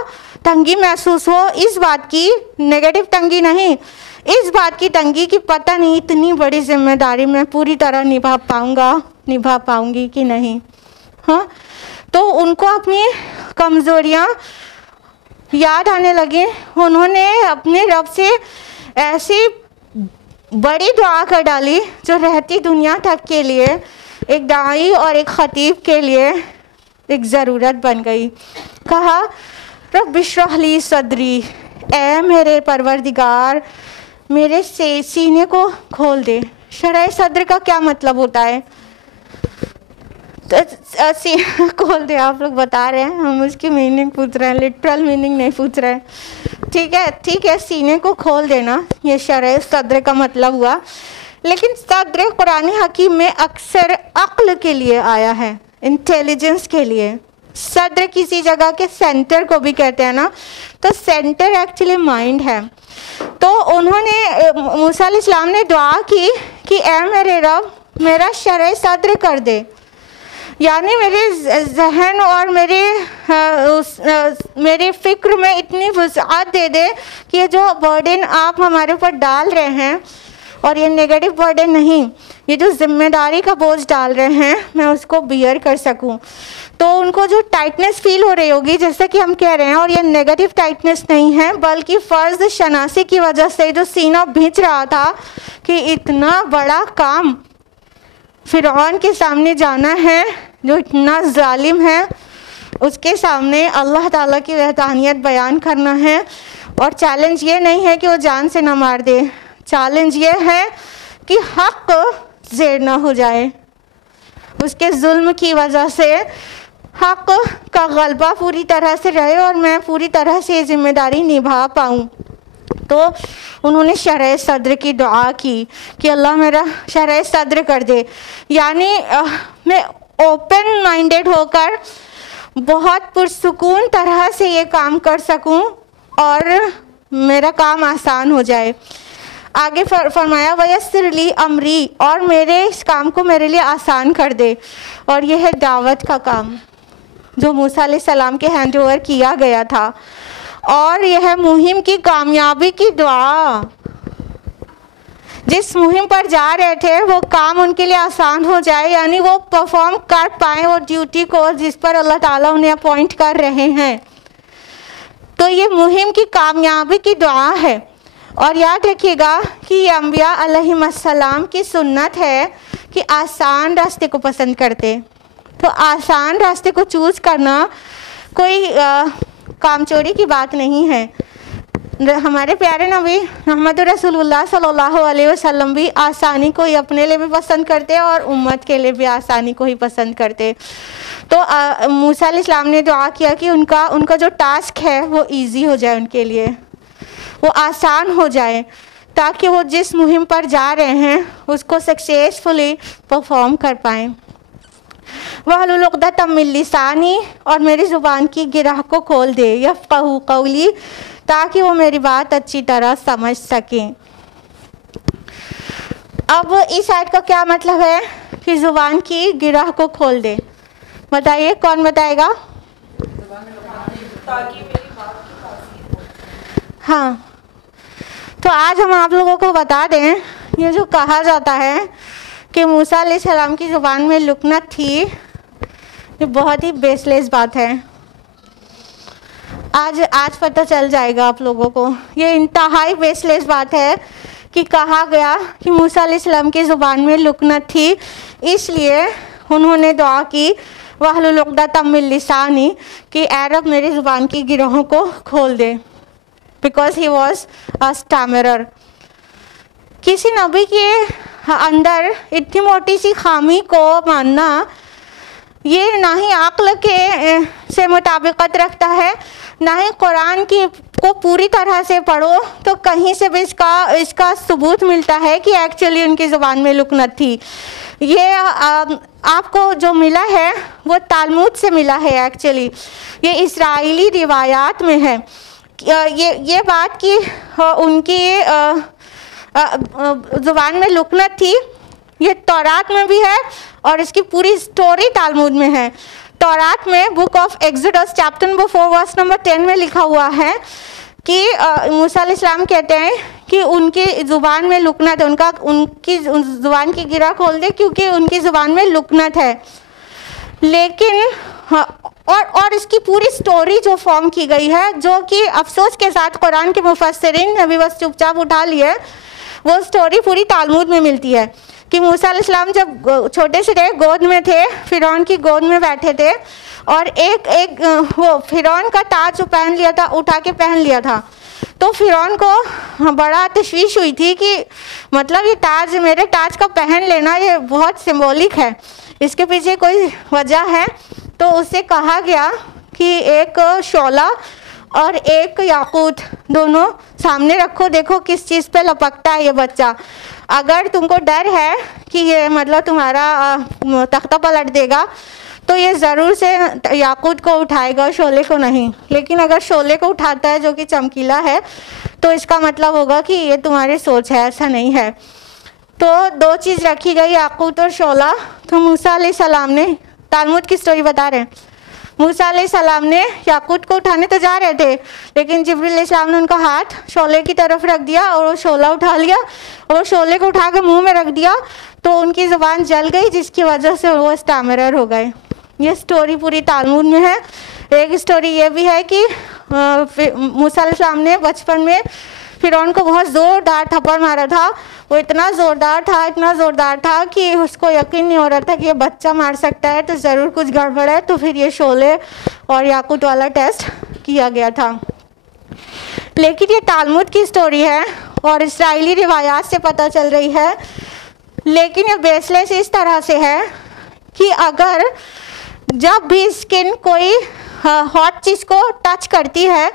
तंगी महसूस हो, इस बात की, नेगेटिव तंगी नहीं, इस बात की तंगी कि पता नहीं इतनी बड़ी जिम्मेदारी मैं पूरी तरह निभा पाऊंगी कि नहीं। हाँ, तो उनको अपनी कमज़ोरियाँ याद आने लगी। उन्होंने अपने रब से ऐसी बड़ी दुआ कर डाली जो रहती दुनिया तक के लिए एक दाई और एक ख़तीब के लिए एक ज़रूरत बन गई। कहा, रब इश्रह ली सदरी, ऐ मेरे परवरदिगार मेरे सीने को खोल दे। शरह सद्र का क्या मतलब होता है? तो सीना खोल दे, आप लोग बता रहे हैं, हम उसकी मीनिंग पूछ रहे हैं, लिटरल मीनिंग नहीं पूछ रहे हैं। ठीक है, सीने को खोल देना ये शरह सद्र का मतलब हुआ। लेकिन सद्र कुरान हकीम में अक्सर अक्ल के लिए आया है, इंटेलिजेंस के लिए। सद्र किसी जगह के सेंटर को भी कहते हैं ना, तो सेंटर एक्चुअली माइंड है। तो उन्होंने मूसा अलैहिस्सलाम ने दुआ की कि ऐ मेरे रब मेरा शरह सद्र कर दे, यानी मेरे जहन और मेरे फ़िक्र में इतनी वसाअत दे दे कि ये जो बर्डन आप हमारे ऊपर डाल रहे हैं, और ये नेगेटिव बर्डन नहीं, ये जो जिम्मेदारी का बोझ डाल रहे हैं, मैं उसको बियर कर सकूं। तो उनको जो टाइटनेस फील हो रही होगी, जैसे कि हम कह रहे हैं, और ये नेगेटिव टाइटनेस नहीं है बल्कि फ़र्ज़ शनासी की वजह से जो सीना भींच रहा था कि इतना बड़ा काम फ़िरौन के सामने जाना है जो इतना जालिम है, उसके सामने अल्लाह ताला की वहदानियत बयान करना है। और चैलेंज ये नहीं है कि वो जान से ना मार दे, चैलेंज ये है कि हक़ ज़ेर ना हो जाए, उसके जुल्म की वजह से हक़ का गलबा पूरी तरह से रहे और मैं पूरी तरह से ये जिम्मेदारी निभा पाऊँ। तो उन्होंने शरह सद्र की दुआ की कि अल्लाह मेरा शरह सद्र कर दे, यानी मैं ओपन माइंडेड होकर बहुत पुरसुकून तरह से ये काम कर सकूं और मेरा काम आसान हो जाए। आगे फरमाया वयस्सिर ली अमरी, और मेरे इस काम को मेरे लिए आसान कर दे। और यह है दावत का काम जो मूसा अलैहिस्सलाम के हैंड ओवर किया गया था, और यह मुहिम की कामयाबी की दुआ। जिस मुहिम पर जा रहे थे वो काम उनके लिए आसान हो जाए, यानी वो परफॉर्म कर पाएँ वो ड्यूटी को जिस पर अल्लाह ताला उन्हें अपॉइंट कर रहे हैं। तो ये मुहिम की कामयाबी की दुआ है। और याद रखिएगा कि ये अम्बिया अलैहिस्सलाम की सुन्नत है कि आसान रास्ते को पसंद करते। तो आसान रास्ते को चूज़ करना कोई कामचोरी की बात नहीं है। हमारे प्यारे नबी मोहम्मद रसूलुल्लाह सल्लल्लाहु अलैहि वसल्लम भी आसानी को ही अपने लिए भी पसंद करते और उम्मत के लिए भी आसानी को ही पसंद करते। तो मूसा अलैहिस्सलाम ने दुआ किया कि उनका जो टास्क है वो इजी हो जाए, उनके लिए वो आसान हो जाए, ताकि वो जिस मुहिम पर जा रहे हैं उसको सक्सेसफुली परफॉर्म कर पाएँ। वहलुल उक़दतम मिन लिसानी, और मेरी ज़ुबान की गिरह को खोल दे, यफ़क़हू क़ौली, ताकि वो मेरी बात अच्छी तरह समझ सकें। अब इस आयत का क्या मतलब है कि ज़ुबान की गिरह को खोल दे? बताइए, कौन बताएगा? हाँ, तो आज हम आप लोगों को बता दें, ये जो कहा जाता है कि मूसा अलैहिस्सलाम की ज़ुबान में लुकनत थी, ये बहुत ही बेसलेस बात है। आज पता चल जाएगा आप लोगों को, ये इंतहाई बेसलेस बात है कि कहा गया कि मूसा अलैहिस्सलाम की ज़ुबान में लुकनत थी, इसलिए उन्होंने दुआ की वहलुल उक़दतम मिन लिसानी कि ऐ रब मेरी ज़ुबान की गिरहों को खोल दे, बिकॉज ही वॉज अ स्टैमरर। किसी नबी के अंदर इतनी मोटी सी खामी को मानना ये ना ही अक्ल के से मुताबिकत रखता है, ना ही कुरान की को पूरी तरह से पढ़ो तो कहीं से भी इसका सबूत मिलता है कि एक्चुअली उनकी ज़ुबान में लुकनत थी। ये आपको जो मिला है वो तालमुद से मिला है। एक्चुअली ये इस्राएली रिवायात में है। ये बात कि उनकी ज़ुबान में लुकनत थी, ये तौरात में भी है और इसकी पूरी स्टोरी तालमुद में है। तौरात में book of Exodus chapter number 4 verse number 10 में लिखा हुआ है कि मूसा अलैहिस्सलाम कहते हैं कि उनकी ज़ुबान में लुकनत है, उनकी ज़ुबान की गिरा खोल दे क्योंकि उनकी ज़ुबान में लुकनत है। लेकिन और इसकी पूरी स्टोरी जो फॉर्म की गई है, जो कि अफसोस के साथ कुरान के मुफस्सिरीन ने भी बस चुपचाप उठा ली है, वो स्टोरी पूरी तालमुद में मिलती है कि मूसा अलैहिस्सलाम जब छोटे से थे, गोद में थे, फिरौन की गोद में बैठे थे और एक वो फिरौन का ताज जो पहन लिया था, उठा के पहन लिया था। तो फिरौन को बड़ा तशवीश हुई थी कि मतलब ये ताज, मेरे ताज का पहन लेना ये बहुत सिंबॉलिक है, इसके पीछे कोई वजह है। तो उससे कहा गया कि एक शोला और एक याकूत दोनों सामने रखो, देखो किस चीज़ पे लपकता है ये बच्चा। अगर तुमको डर है कि ये मतलब तुम्हारा तख्ता पलट देगा तो ये ज़रूर से याकूत को उठाएगा, शोले को नहीं। लेकिन अगर शोले को उठाता है जो कि चमकीला है तो इसका मतलब होगा कि ये तुम्हारी सोच है, ऐसा नहीं है। तो दो चीज़ रखी गई, याकूत और शोला। तो मूसा अलैहिस्सलाम ने, तालमुद की स्टोरी बता रहे हैं, मूसा अलैहिस्सलाम ने याकूत को उठाने तो जा रहे थे, लेकिन जिब्रील अलैहिस्सलाम ने उनका हाथ शोले की तरफ रख दिया और वो शोला उठा लिया और वो शोले को उठा कर मुँह में रख दिया तो उनकी ज़ुबान जल गई, जिसकी वजह से वो स्टैमरर हो गए। ये स्टोरी पूरी तालमुद में है। एक स्टोरी ये भी है कि मूसा अलैहिस्सलाम ने बचपन में फिरौन को बहुत ज़ोरदार थप्पड़ मारा था। वो इतना ज़ोरदार था कि उसको यकीन नहीं हो रहा था कि ये बच्चा मार सकता है, तो ज़रूर कुछ गड़बड़ है। तो फिर ये शोले और याकूत वाला टेस्ट किया गया था। लेकिन ये तालमुद की स्टोरी है और इस्राएली रिवायात से पता चल रही है। लेकिन ये बेसलेस इस तरह से है कि अगर जब भी स्किन कोई हॉट चीज़ को टच करती है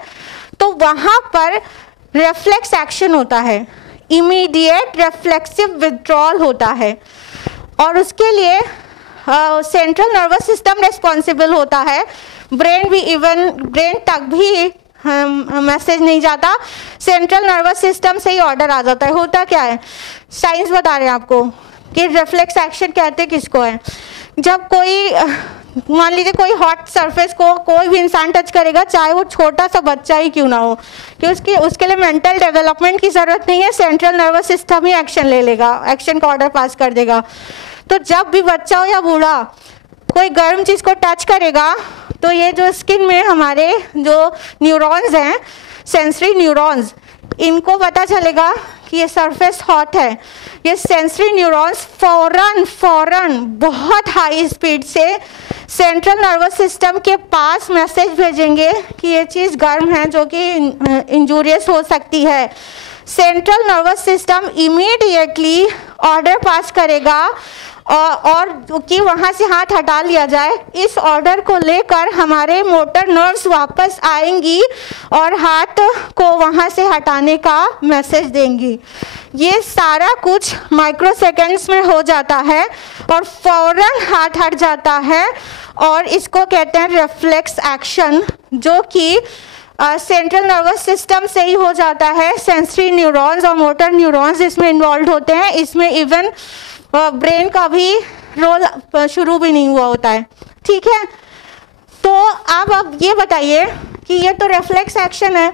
तो वहाँ पर रिफ्लेक्स एक्शन होता है, इमीडिएट रिफ्लेक्सिव विड्रॉल होता है और उसके लिए सेंट्रल नर्वस सिस्टम रिस्पॉन्सिबल होता है। ब्रेन तक भी मैसेज नहीं जाता, सेंट्रल नर्वस सिस्टम से ही ऑर्डर आ जाता है। होता क्या है, साइंस बता रहे हैं आपको कि रिफ्लेक्स एक्शन कहते किसको है। जब कोई मान लीजिए कोई हॉट सरफेस को कोई भी इंसान टच करेगा, चाहे वो छोटा सा बच्चा ही क्यों ना हो, कि उसके लिए मेंटल डेवलपमेंट की ज़रूरत नहीं है, सेंट्रल नर्वस सिस्टम ही एक्शन ले लेगा, एक्शन का ऑर्डर पास कर देगा। तो जब भी बच्चा हो या बूढ़ा कोई गर्म चीज़ को टच करेगा तो ये जो स्किन में हमारे जो न्यूरॉन्स हैं, सेंसरी न्यूरॉन्स, इनको पता चलेगा कि ये सरफेस हॉट है। ये सेंसरी न्यूरॉन्स फौरन बहुत हाई स्पीड से सेंट्रल नर्वस सिस्टम के पास मैसेज भेजेंगे कि ये चीज़ गर्म है, जो कि इंजूरियस हो सकती है। Central nervous system immediately order pass करेगा और कि वहाँ से हाथ हटा लिया जाए। इस ऑर्डर को लेकर हमारे मोटर नर्व्स वापस आएंगी और हाथ को वहाँ से हटाने का मैसेज देंगी। ये सारा कुछ माइक्रो सेकेंड्स में हो जाता है और फौरन हाथ हट जाता है और इसको कहते हैं रिफ्लेक्स एक्शन, जो कि सेंट्रल नर्वस सिस्टम से ही हो जाता है। सेंसरी न्यूरॉन्स और मोटर न्यूरॉन्स इसमें इन्वॉल्व होते हैं। इसमें इवन ब्रेन का भी रोल शुरू भी नहीं हुआ होता है। ठीक है, तो अब ये बताइए कि ये तो रिफ्लेक्स एक्शन है,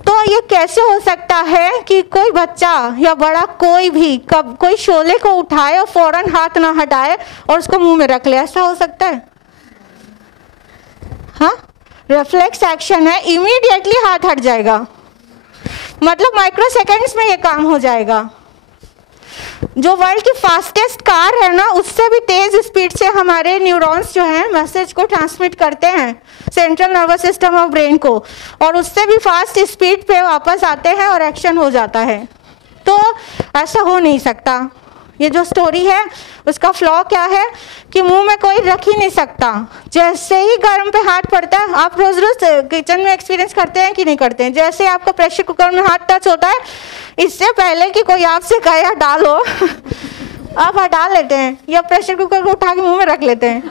तो ये कैसे हो सकता है कि कोई बच्चा या बड़ा कोई भी कोई शोले को उठाए और फौरन हाथ ना हटाए और उसको मुंह में रख ले? ऐसा हो सकता है? हाँ, रिफ्लेक्स एक्शन है, इमीडिएटली हाथ हट जाएगा, मतलब माइक्रो सेकेंड्स में ये काम हो जाएगा। जो वर्ल्ड की फास्टेस्ट कार है ना, उससे भी तेज स्पीड से हमारे न्यूरॉन्स जो हैं मैसेज को ट्रांसमिट करते हैं सेंट्रल नर्वस सिस्टम और ब्रेन को, और उससे भी फास्ट स्पीड पे वापस आते हैं और एक्शन हो जाता है। तो ऐसा हो नहीं सकता, ये जो स्टोरी है उसका फ्लॉ क्या है कि मुंह में कोई रख ही नहीं सकता। जैसे ही गर्म पे हाथ पड़ता है, आप रोज रोज किचन में एक्सपीरियंस करते हैं कि नहीं करते हैं, जैसे आपका प्रेशर कुकर में हाथ टच होता है, इससे पहले कि कोई आपसे कहे हटा लो आप हटा लेते हैं, या प्रेशर कुकर को उठा के मुंह में रख लेते हैं।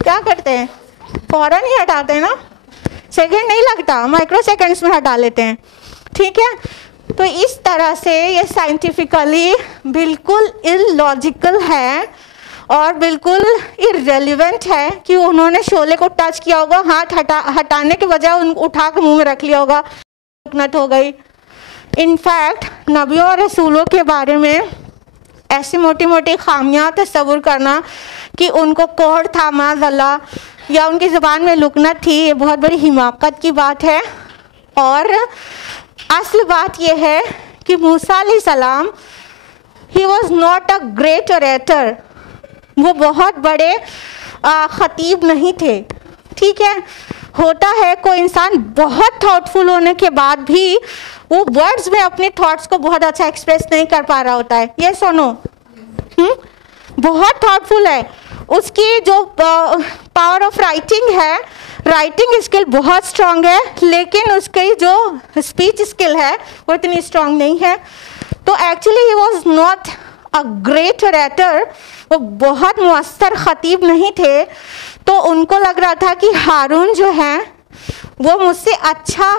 क्या करते हैं, फौरन ही हटाते हैं ना, सेकेंड नहीं लगता, माइक्रो सेकेंड्स में हटा लेते हैं। ठीक है, तो इस तरह से ये साइंटिफिकली बिल्कुल इलॉजिकल है और बिल्कुल इररेलेवेंट है कि उन्होंने शोले को टच किया होगा, हाथ हटाने के बजाय उठा के मुंह में रख लिया होगा, लुकनत हो गई। इनफैक्ट नबियों और रसूलों के बारे में ऐसी मोटी मोटी खामियां तस्वुर करना कि उनको कोहड़ था माज़अल्लाह या उनकी ज़ुबान में लुकनत थी, ये बहुत बड़ी हिमाकत की बात है। और असल बात यह है कि मूसा अलैहिस्सलाम he was not a great orator, वो बहुत बड़े ख़तीब नहीं थे। ठीक है, होता है कोई इंसान बहुत थॉटफुल होने के बाद भी वो वर्ड्स में अपने थॉट्स को बहुत अच्छा एक्सप्रेस नहीं कर पा रहा होता है। ये सुनो, बहुत थॉटफुल है, उसकी जो पावर ऑफ राइटिंग है, राइटिंग स्किल बहुत स्ट्रांग है, लेकिन उसकी जो स्पीच स्किल है वो इतनी स्ट्रांग नहीं है। तो actually he was not a great orator, वो बहुत मुअस्सर खतीब नहीं थे। तो उनको लग रहा था कि हारून जो है वो मुझसे अच्छा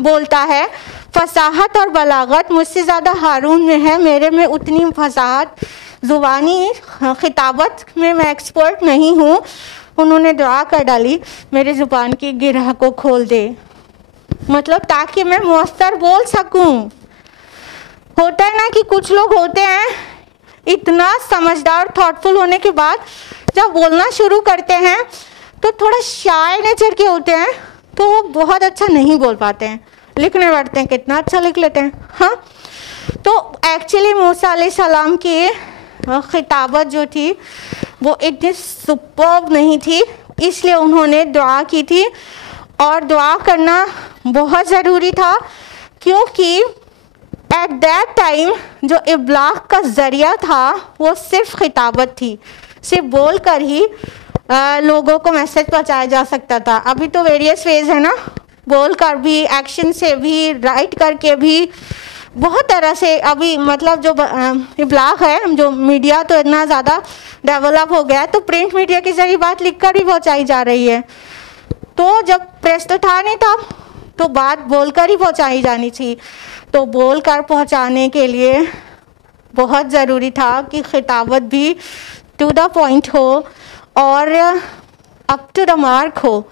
बोलता है, फसाहत और बलागत मुझसे ज़्यादा हारून में है, मेरे में उतनी फसाहत ज़ुबानी खिताबत में मैं एक्सपर्ट नहीं हूँ। उन्होंने दुआ कर डाली मेरे ज़ुबान की गिरह को खोल दे, मतलब ताकि मैं मुअस्सर बोल सकूँ। होता है ना कि कुछ लोग होते हैं इतना समझदार थॉटफुल होने के बाद जब बोलना शुरू करते हैं तो थोड़ा शाय नेचर के होते हैं, तो वो बहुत अच्छा नहीं बोल पाते हैं, लिखने बैठते हैं कितना अच्छा लिख लेते हैं। हाँ, तो एक्चुअली मूसा अलैहिस्सलाम की खिताबत जो थी वो इतनी सुपर्ब नहीं थी, इसलिए उन्होंने दुआ की थी। और दुआ करना बहुत ज़रूरी था क्योंकि एट दैट टाइम जो इब्लाग का ज़रिया था वो सिर्फ खिताबत थी, सिर्फ बोल कर ही लोगों को मैसेज पहुंचाया जा सकता था। अभी तो वेरियस वेज है ना, बोल कर भी, एक्शन से भी, राइट करके भी, बहुत तरह से। अभी मतलब जो इब्लाग है, जो मीडिया तो इतना ज़्यादा डेवलप हो गया है, तो प्रिंट मीडिया के जरिए बात लिख कर भी पहुँचाई जा रही है। तो जब प्रेस तो था नहीं था, तो बात बोल कर ही पहुँचाई जानी थी। तो बोल कर पहुँचाने के लिए बहुत ज़रूरी था कि खिताबत भी टू द पॉइंट हो और अप टू द मार्क हो।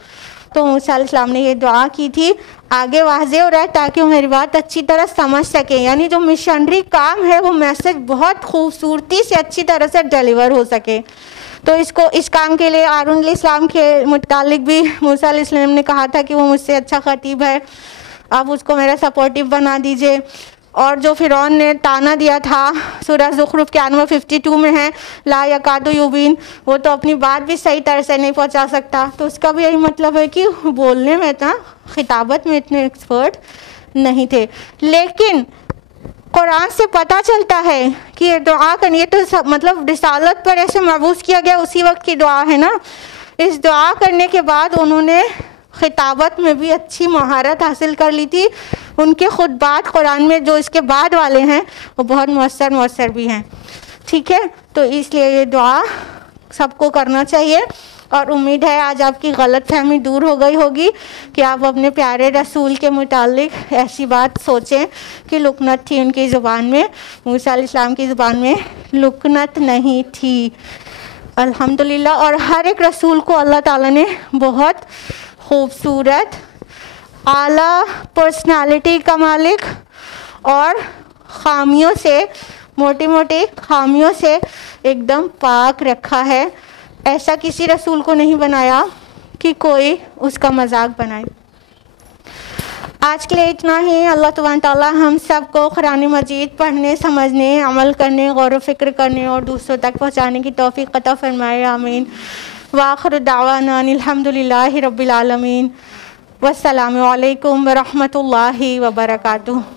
तो मूसा अलैहिस्सलाम ने ये दुआ की थी। आगे वाज़ेह हो रहा है ताकि वो मेरी बात अच्छी तरह समझ सके, यानी जो मिशनरी काम है वो मैसेज बहुत खूबसूरती से अच्छी तरह से डिलीवर हो सके। तो इस काम के लिए हारून अलैहिस्सलाम के मुतालिक भी मूसा अलैहिस्सलाम ने कहा था कि वो मुझसे अच्छा खतीब है, आप उसको मेरा सपोर्टिव बना दीजिए। और जो फ़िरौन ने ताना दिया था, सूरह ज़ुखरुफ के 52 में है, ला यकादु युबीन, वो तो अपनी बात भी सही तरह से नहीं पहुंचा सकता। तो उसका भी यही मतलब है कि बोलने में इतना, खिताबत में इतने एक्सपर्ट नहीं थे। लेकिन कुरान से पता चलता है कि ये दुआ करनी, ये तो मतलब रिसालत पर ऐसे मबूस किया गया उसी वक्त की दुआ है ना। इस दुआ करने के बाद उन्होंने खिताबत में भी अच्छी महारत हासिल कर ली थी। उनके खुतबात कुरान में जो इसके बाद वाले हैं वो बहुत मौसर भी हैं। ठीक है, तो इसलिए ये दुआ सबको करना चाहिए। और उम्मीद है आज आपकी गलतफहमी दूर हो गई होगी कि आप अपने प्यारे रसूल के मुतालिक ऐसी बात सोचें कि लुकनत थी उनकी ज़ुबान में, मूसा अलैहिस्सलाम की ज़ुबान में लुकनत नहीं थी। अल्हम्दुलिल्लाह। और हर एक रसूल को अल्लाह ताला ने बहुत खूबसूरत, आला पर्सनालिटी का मालिक और खामियों से, मोटी मोटी खामियों से एकदम पाक रखा है। ऐसा किसी रसूल को नहीं बनाया कि कोई उसका मजाक बनाए। आज के लिए इतना ही। अल्लाह सुब्हान तआला हम सब को कुरान मजीद पढ़ने, समझने, अमल करने, गौर व फिक्र करने और दूसरों तक पहुँचाने की तौफीक अता फरमाए। आमीन। वाखिर दावाना अल्हम्दुलिल्लाहि रब्बिल आलमीन। वस्सलामु अलैकुम व रहमतुल्लाहि व बरकातुहू।